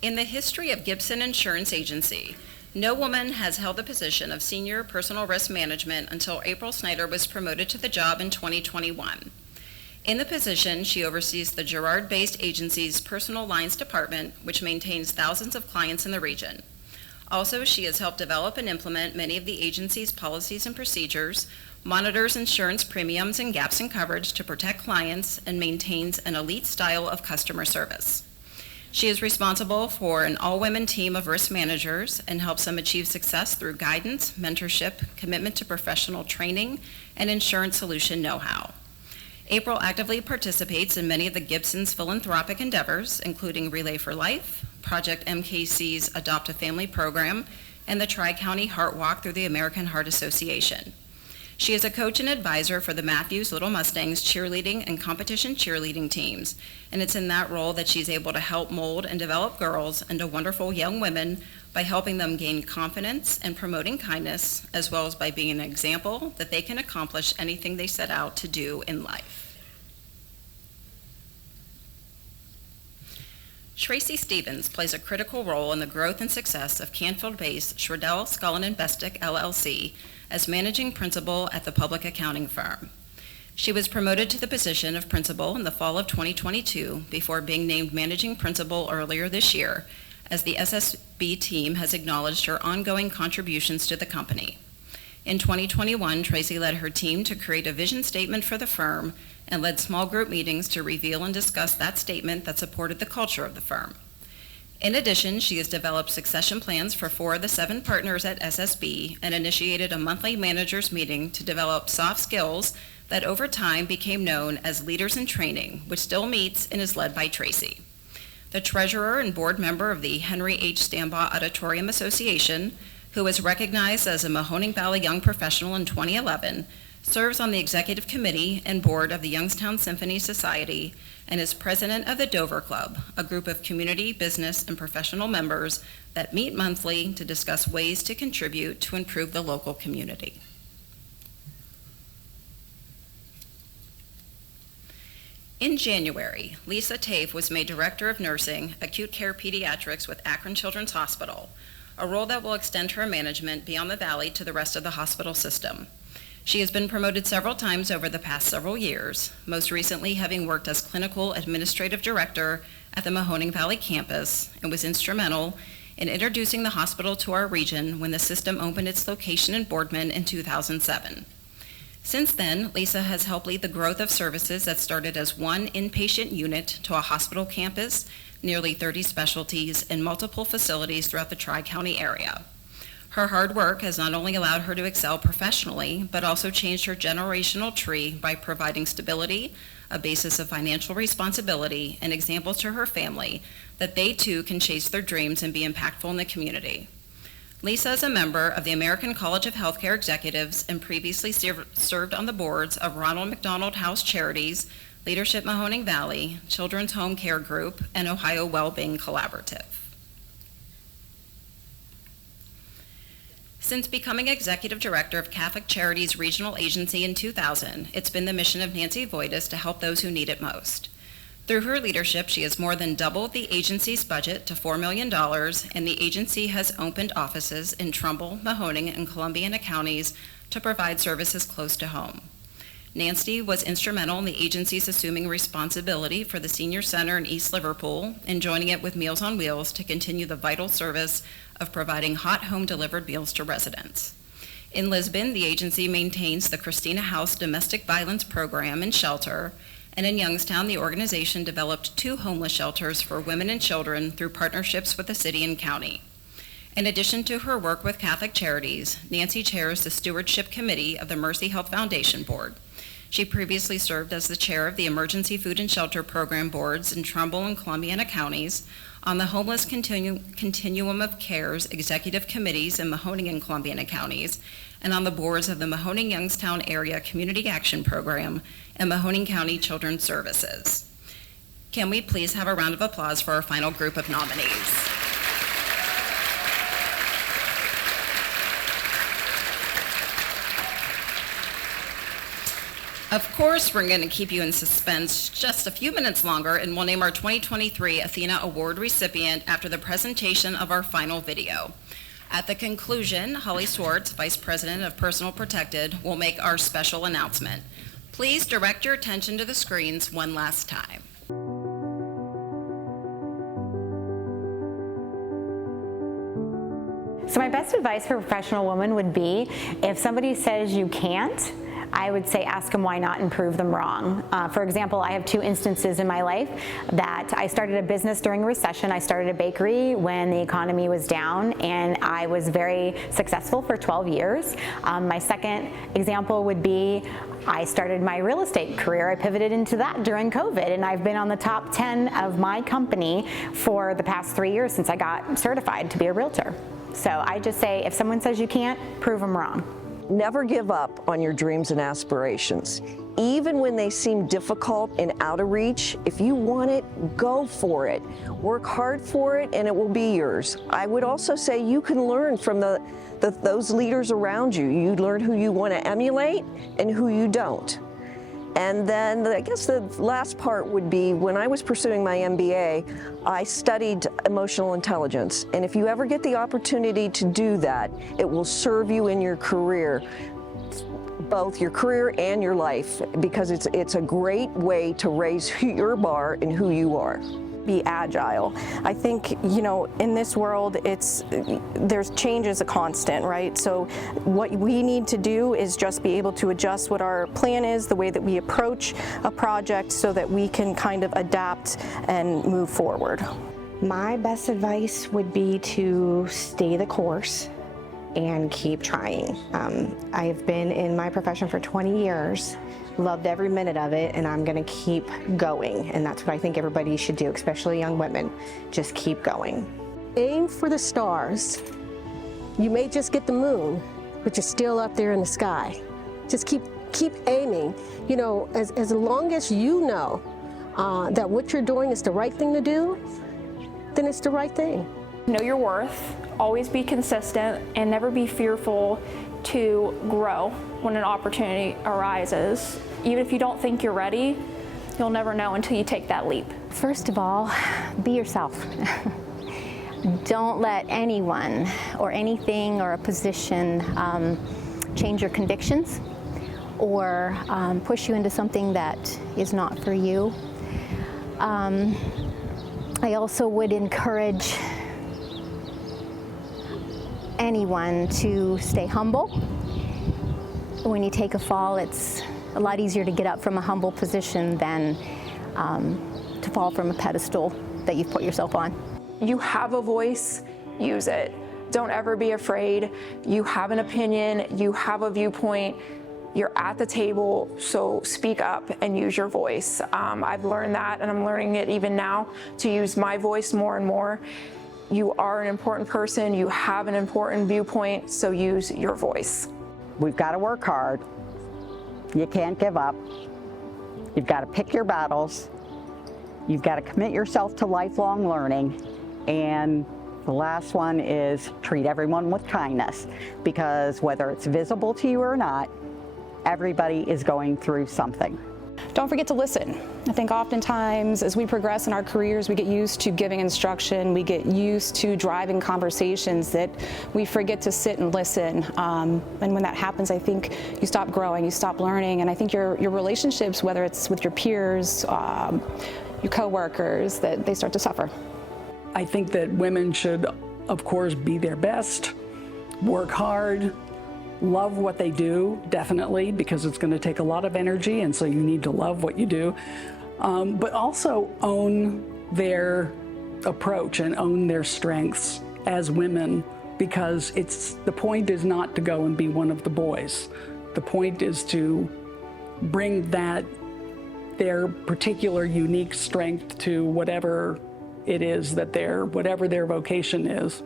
In the history of Gibson Insurance Agency, no woman has held the position of Senior Personal Risk Management until April Snyder was promoted to the job in 2021. In the position, she oversees the Girard-based agency's Personal Lines Department, which maintains thousands of clients in the region. Also, she has helped develop and implement many of the agency's policies and procedures, monitors insurance premiums and gaps in coverage to protect clients, and maintains an elite style of customer service. She is responsible for an all-women team of risk managers and helps them achieve success through guidance, mentorship, commitment to professional training, and insurance solution know-how. April actively participates in many of the Gibson's philanthropic endeavors, including Relay for Life, Project MKC's Adopt a Family program, and the Tri-County Heart Walk through the American Heart Association. She is a coach and advisor for the Matthews Little Mustangs cheerleading and competition cheerleading teams, and it's in that role that she's able to help mold and develop girls into wonderful young women by helping them gain confidence and promoting kindness, as well as by being an example that they can accomplish anything they set out to do in life. Tracy Stevens plays a critical role in the growth and success of Canfield-based Schradell, Scullin & Bestick, LLC as managing principal at the public accounting firm. She was promoted to the position of principal in the fall of 2022 before being named managing principal earlier this year, as the SSB team has acknowledged her ongoing contributions to the company. In 2021, Tracy led her team to create a vision statement for the firm and led small group meetings to reveal and discuss that statement that supported the culture of the firm. In addition, she has developed succession plans for 4 of the 7 partners at SSB and initiated a monthly managers meeting to develop soft skills that over time became known as Leaders in Training, which still meets and is led by Tracy. The treasurer and board member of the Henry H. Stambaugh Auditorium Association, who was recognized as a Mahoning Valley Young Professional in 2011, serves on the executive committee and board of the Youngstown Symphony Society, and is president of the Dover Club, a group of community, business, and professional members that meet monthly to discuss ways to contribute to improve the local community. In January, Lisa Tafe was made Director of Nursing, Acute Care Pediatrics with Akron Children's Hospital, a role that will extend her management beyond the Valley to the rest of the hospital system. She has been promoted several times over the past several years, most recently having worked as Clinical Administrative Director at the Mahoning Valley campus, and was instrumental in introducing the hospital to our region when the system opened its location in Boardman in 2007. Since then, Lisa has helped lead the growth of services that started as one inpatient unit to a hospital campus, nearly 30 specialties, and multiple facilities throughout the Tri-County area. Her hard work has not only allowed her to excel professionally, but also changed her generational tree by providing stability, a basis of financial responsibility, and examples to her family that they too can chase their dreams and be impactful in the community. Lisa is a member of the American College of Healthcare Executives and previously served on the boards of Ronald McDonald House Charities, Leadership Mahoning Valley, Children's Home Care Group, and Ohio Wellbeing Collaborative. Since becoming Executive Director of Catholic Charities Regional Agency in 2000, it's been the mission of Nancy Voitis to help those who need it most. Through her leadership, she has more than doubled the agency's budget to $4 million, and the agency has opened offices in Trumbull, Mahoning, and Columbiana counties to provide services close to home. Nancy was instrumental in the agency's assuming responsibility for the Senior Center in East Liverpool and joining it with Meals on Wheels to continue the vital service of providing hot home-delivered meals to residents. In Lisbon, the agency maintains the Christina House Domestic Violence Program and Shelter, and in Youngstown, the organization developed 2 homeless shelters for women and children through partnerships with the city and county. In addition to her work with Catholic Charities, Nancy chairs the Stewardship Committee of the Mercy Health Foundation Board. She previously served as the chair of the Emergency Food and Shelter Program Boards in Trumbull and Columbiana counties, on the Homeless Continuum of Care's executive committees in Mahoning and Columbiana counties, and on the boards of the Mahoning-Youngstown Area Community Action Program and Mahoning County Children's Services. Can we please have a round of applause for our final group of nominees? Of course, we're going to keep you in suspense just a few minutes longer, and we'll name our 2023 Athena Award recipient after the presentation of our final video. At the conclusion, Holly Swartz, Vice President of Personal Protected, will make our special announcement. Please direct your attention to the screens one last time. So my best advice for a professional woman would be, if somebody says you can't, I would say ask them why not and prove them wrong. For example, I have 2 instances in my life that I started a business during a recession. I started a bakery when the economy was down, and I was very successful for 12 years. My second example would be I started my real estate career. I pivoted into that during COVID, and I've been on the top 10 of my company for the past 3 years since I got certified to be a realtor. So I just say, if someone says you can't, prove them wrong. Never give up on your dreams and aspirations. Even when they seem difficult and out of reach, if you want it, go for it. Work hard for it and it will be yours. I would also say you can learn from those leaders around you. You learn who you want to emulate and who you don't. And then I guess the last part would be when I was pursuing my MBA, I studied emotional intelligence. And if you ever get the opportunity to do that, it will serve you in your career, both your career and your life, because it's a great way to raise your bar and who you are. Be agile. I think, you know, in this world, there's change is a constant, right? So what we need to do is just be able to adjust what our plan is, the way that we approach a project, so that we can kind of adapt and move forward. My best advice would be to stay the course and keep trying. I've been in my profession for 20 years. Loved every minute of it, and I'm gonna keep going. And that's what I think everybody should do, especially young women. Just keep going. Aim for the stars. You may just get the moon, but you're still up there in the sky. Just keep aiming. You know, as long as you know that what you're doing is the right thing to do, then it's the right thing. Know your worth, always be consistent, and never be fearful to grow when an opportunity arises. Even if you don't think you're ready, you'll never know until you take that leap. First of all, be yourself. Don't let anyone or anything or a position change your convictions or push you into something that is not for you. I also would encourage anyone to stay humble. When you take a fall, it's a lot easier to get up from a humble position than to fall from a pedestal that you've put yourself on. You have a voice, use it. Don't ever be afraid. You have an opinion, you have a viewpoint, you're at the table, so speak up and use your voice. I've learned that, and I'm learning it even now, to use my voice more and more. You are an important person, you have an important viewpoint, so use your voice. We've got to work hard. You can't give up. You've got to pick your battles. You've got to commit yourself to lifelong learning. And the last one is treat everyone with kindness, because whether it's visible to you or not, everybody is going through something. Don't forget to listen. I think oftentimes as we progress in our careers, we get used to giving instruction, we get used to driving conversations that we forget to sit and listen. And when that happens, I think you stop growing, you stop learning, and I think your relationships, whether it's with your peers, your coworkers, that they start to suffer. I think that women should, of course, be their best, work hard, love what they do, definitely, because it's going to take a lot of energy, and so you need to love what you do, but also own their approach and own their strengths as women, because the point is not to go and be one of the boys. The point is to bring their particular unique strength to whatever it is that whatever their vocation is,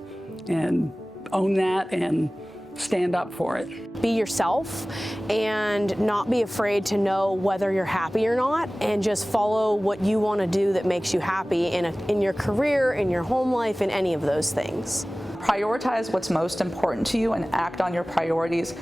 and own that and stand up for it. Be yourself and not be afraid to know whether you're happy or not, and just follow what you want to do that makes you happy in your career, in your home life, in any of those things. Prioritize what's most important to you and act on your priorities.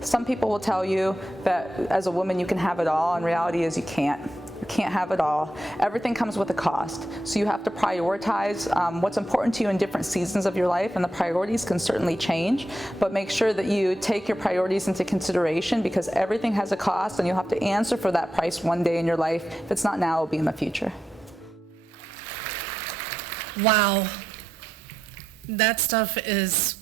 Some people will tell you that as a woman you can have it all, and reality is you can't. You can't have it all. Everything comes with a cost. So you have to prioritize what's important to you in different seasons of your life, and the priorities can certainly change, but make sure that you take your priorities into consideration, because everything has a cost and you'll have to answer for that price one day in your life. If it's not now, it'll be in the future. Wow. That stuff is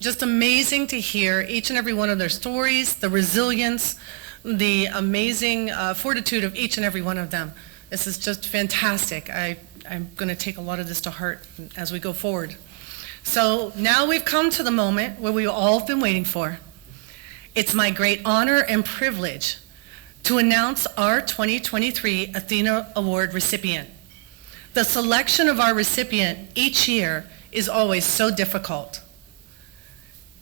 just amazing to hear, each and every one of their stories, the resilience, the amazing fortitude of each and every one of them. This is just fantastic. I'm going to take a lot of this to heart as we go forward. So now we've come to the moment where we've all been waiting for. It's my great honor and privilege to announce our 2023 Athena Award recipient. The selection of our recipient each year is always so difficult.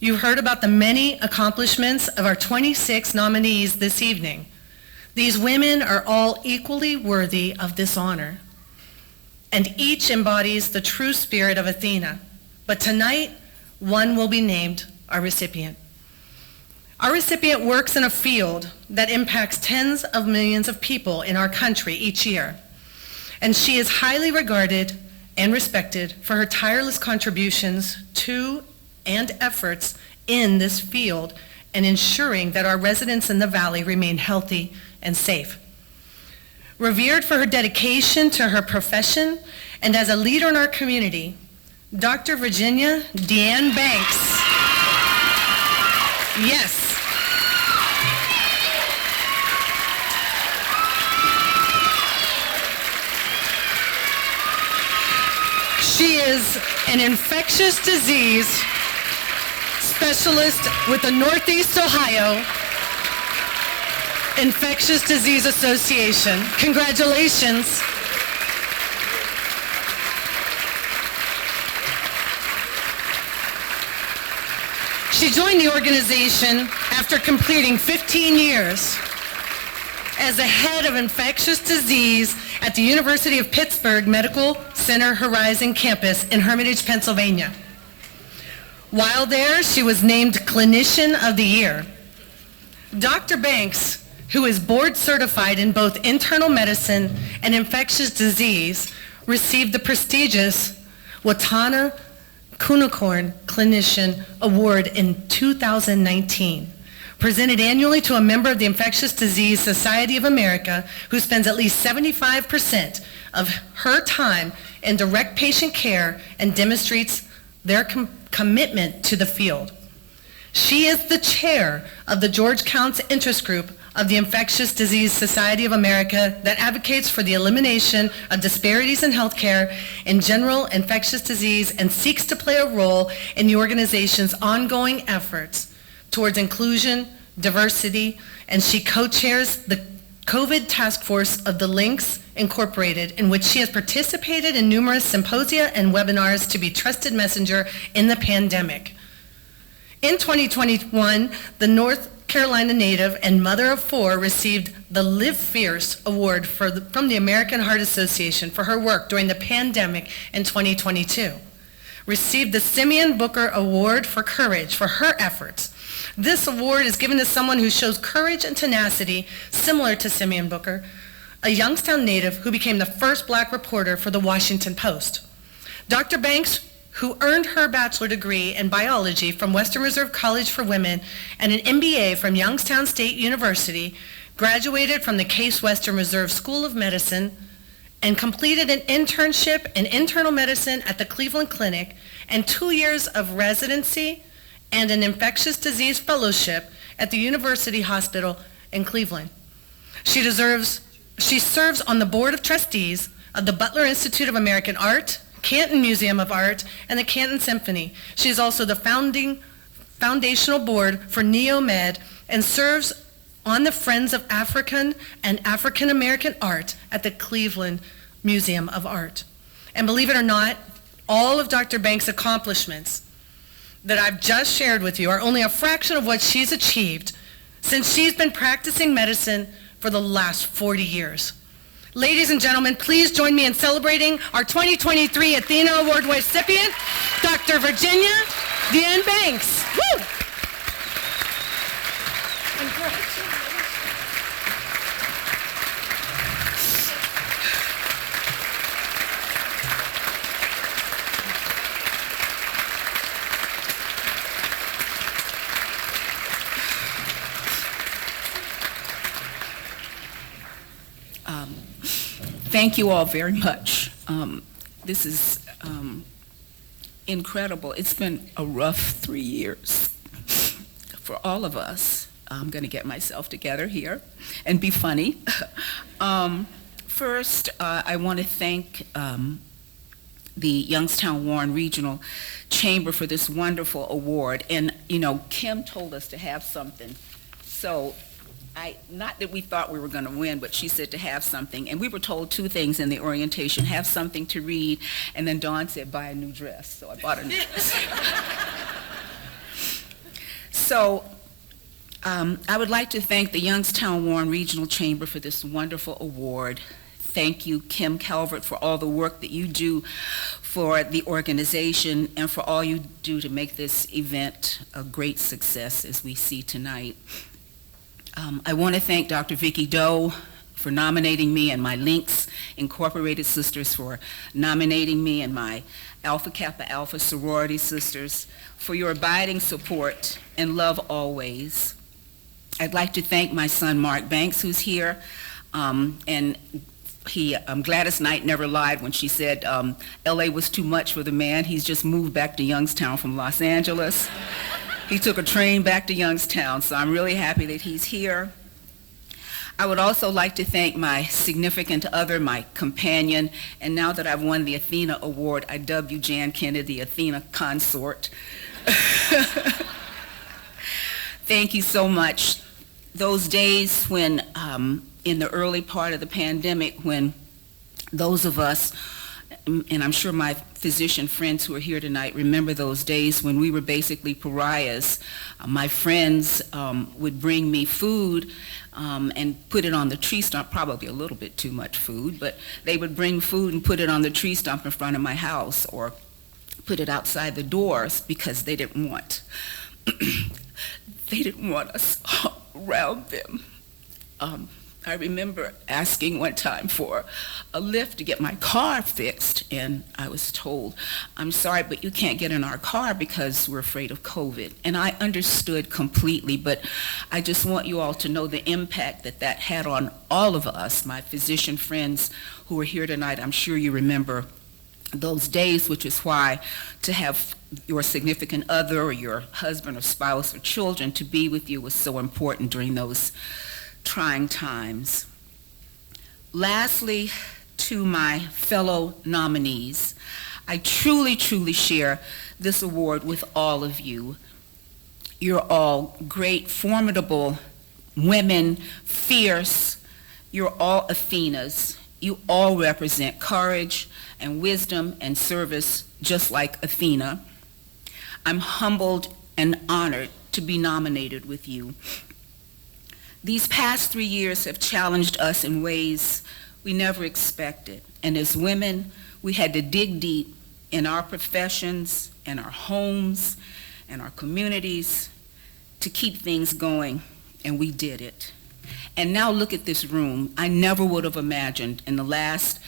You heard about the many accomplishments of our 26 nominees this evening. These women are all equally worthy of this honor, and each embodies the true spirit of Athena. But tonight, one will be named our recipient. Our recipient works in a field that impacts tens of millions of people in our country each year, and she is highly regarded and respected for her tireless contributions to and efforts in this field and ensuring that our residents in the Valley remain healthy and safe. Revered for her dedication to her profession and as a leader in our community, Dr. Virginia Deanne Banks. Yes. She is an infectious disease specialist with the Northeast Ohio Infectious Disease Association. Congratulations. She joined the organization after completing 15 years as the head of infectious disease at the University of Pittsburgh Medical Center Horizon campus in Hermitage, Pennsylvania. While there, she was named Clinician of the Year. Dr. Banks, who is board certified in both internal medicine and infectious disease, received the prestigious Watana Kunicorn Clinician Award in 2019, presented annually to a member of the Infectious Disease Society of America who spends at least 75% of her time in direct patient care and demonstrates their commitment to the field. She is the chair of the George Counts Interest Group of the Infectious Disease Society of America that advocates for the elimination of disparities in healthcare in general infectious disease and seeks to play a role in the organization's ongoing efforts towards inclusion, diversity, and she co-chairs the COVID task force of the Links Incorporated, in which she has participated in numerous symposia and webinars to be trusted messenger in the pandemic. In 2021, the North Carolina native and mother of 4 received the Live Fierce Award from the American Heart Association for her work during the pandemic in 2022. Received the Simeon Booker Award for Courage for her efforts. This award is given to someone who shows courage and tenacity similar to Simeon Booker, a Youngstown native who became the first black reporter for the Washington Post. Dr. Banks, who earned her bachelor degree in biology from Western Reserve College for Women and an MBA from Youngstown State University, graduated from the Case Western Reserve School of Medicine and completed an internship in internal medicine at the Cleveland Clinic and 2 years of residency and an infectious disease fellowship at the University Hospital in Cleveland. She serves on the board of trustees of the Butler Institute of American Art, Canton Museum of Art, and the Canton Symphony. She is also the foundational board for NeoMed and serves on the Friends of African and African American Art at the Cleveland Museum of Art. And believe it or not, all of Dr. Banks' accomplishments that I've just shared with you are only a fraction of what she's achieved since she's been practicing medicine for the last 40 years. Ladies and gentlemen, please join me in celebrating our 2023 Athena Award recipient, Dr. Virginia Deanne Banks. Woo! Thank you all very much. This is incredible. It's been a rough 3 years for all of us. I'm going to get myself together here and be funny. First, I want to thank the Youngstown Warren Regional Chamber for this wonderful award. And, you know, Kim told us to have something. So not that we thought we were going to win, but she said to have something. And we were told 2 things in the orientation: have something to read, and then Dawn said, buy a new dress. So I bought a new dress. So I would like to thank the Youngstown Warren Regional Chamber for this wonderful award. Thank you, Kim Calvert, for all the work that you do for the organization and for all you do to make this event a great success as we see tonight. I want to thank Dr. Vicki Doe for nominating me, and my Links Incorporated sisters for nominating me, and my Alpha Kappa Alpha sorority sisters for your abiding support and love always. I'd like to thank my son Mark Banks, who's here, and Gladys Knight never lied when she said LA was too much for the man. He's just moved back to Youngstown from Los Angeles. He took a train back to Youngstown, so I'm really happy that he's here. I would also like to thank my significant other, my companion, and now that I've won the Athena Award, I dub you, Jan Kennedy, Athena Consort. Thank you so much. Those days when, in the early part of the pandemic, when those of us, and I'm sure my physician friends who are here tonight remember those days when we were basically pariahs. My friends would bring me food and put it on the tree stump, probably a little bit too much food, but they would bring food and put it on the tree stump in front of my house or put it outside the doors because they didn't want us around them. I remember asking one time for a lift to get my car fixed, and I was told, I'm sorry, but you can't get in our car because we're afraid of COVID. And I understood completely, but I just want you all to know the impact that that had on all of us, my physician friends who are here tonight. I'm sure you remember those days, which is why to have your significant other or your husband or spouse or children to be with you was so important during those trying times. Lastly, to my fellow nominees, I truly, truly share this award with all of you. You're all great, formidable women, fierce. You're all Athenas. You all represent courage and wisdom and service, just like Athena. I'm humbled and honored to be nominated with you. These past 3 years have challenged us in ways we never expected. And as women, we had to dig deep in our professions, in our homes, and our communities to keep things going, and we did it. And now look at this room. I never would have imagined in the last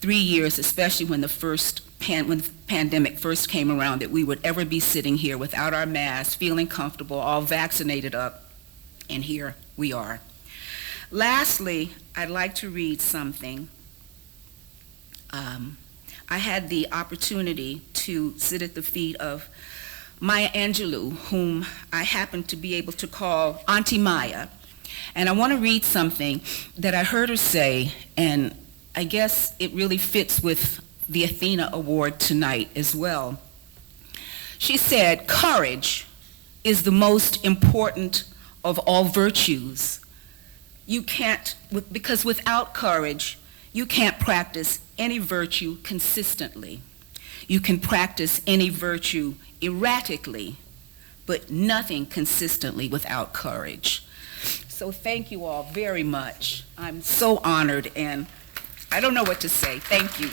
3 years, especially when when the pandemic first came around, that we would ever be sitting here without our masks, feeling comfortable, all vaccinated up, and here we are. Lastly, I'd like to read something. I had the opportunity to sit at the feet of Maya Angelou, whom I happen to be able to call Auntie Maya. And I want to read something that I heard her say, and I guess it really fits with the Athena Award tonight as well. She said, "Courage is the most important of all virtues. You can't, because without courage, you can't practice any virtue consistently. You can practice any virtue erratically, but nothing consistently without courage." So thank you all very much. I'm so honored, and I don't know what to say. Thank you.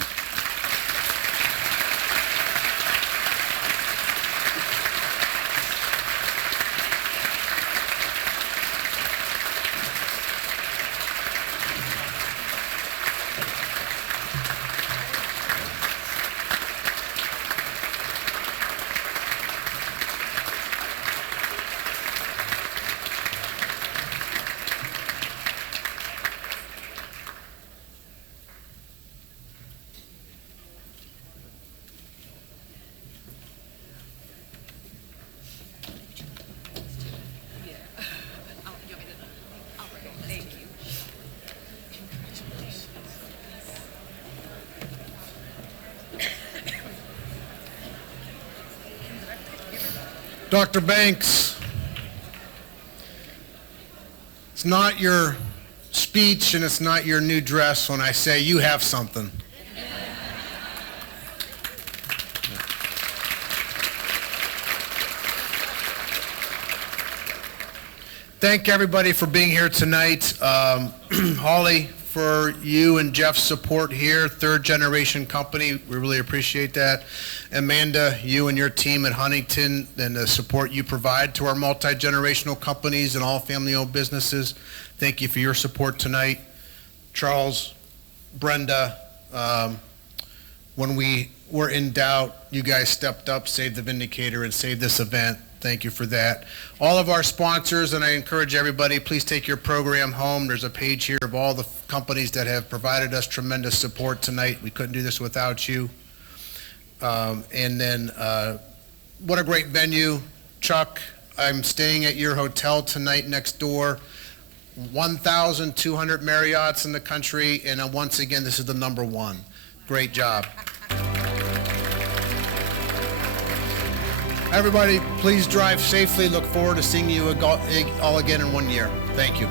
Dr. Banks, it's not your speech and it's not your new dress when I say you have something. Thank everybody for being here tonight. Holly, for you and Jeff's support here, third generation company. We really appreciate that. Amanda, you and your team at Huntington and the support you provide to our multi-generational companies and all family-owned businesses. Thank you for your support tonight. Charles, Brenda, when we were in doubt, you guys stepped up, saved the Vindicator, and saved this event. Thank you for that. All of our sponsors, and I encourage everybody, please take your program home. There's a page here of all the companies that have provided us tremendous support tonight. We couldn't do this without you. And then, what a great venue. Chuck, I'm staying at your hotel tonight next door. 1,200 Marriotts in the country, and once again, this is the #1. Great job. Everybody, please drive safely. Look forward to seeing you all again in 1 year. Thank you.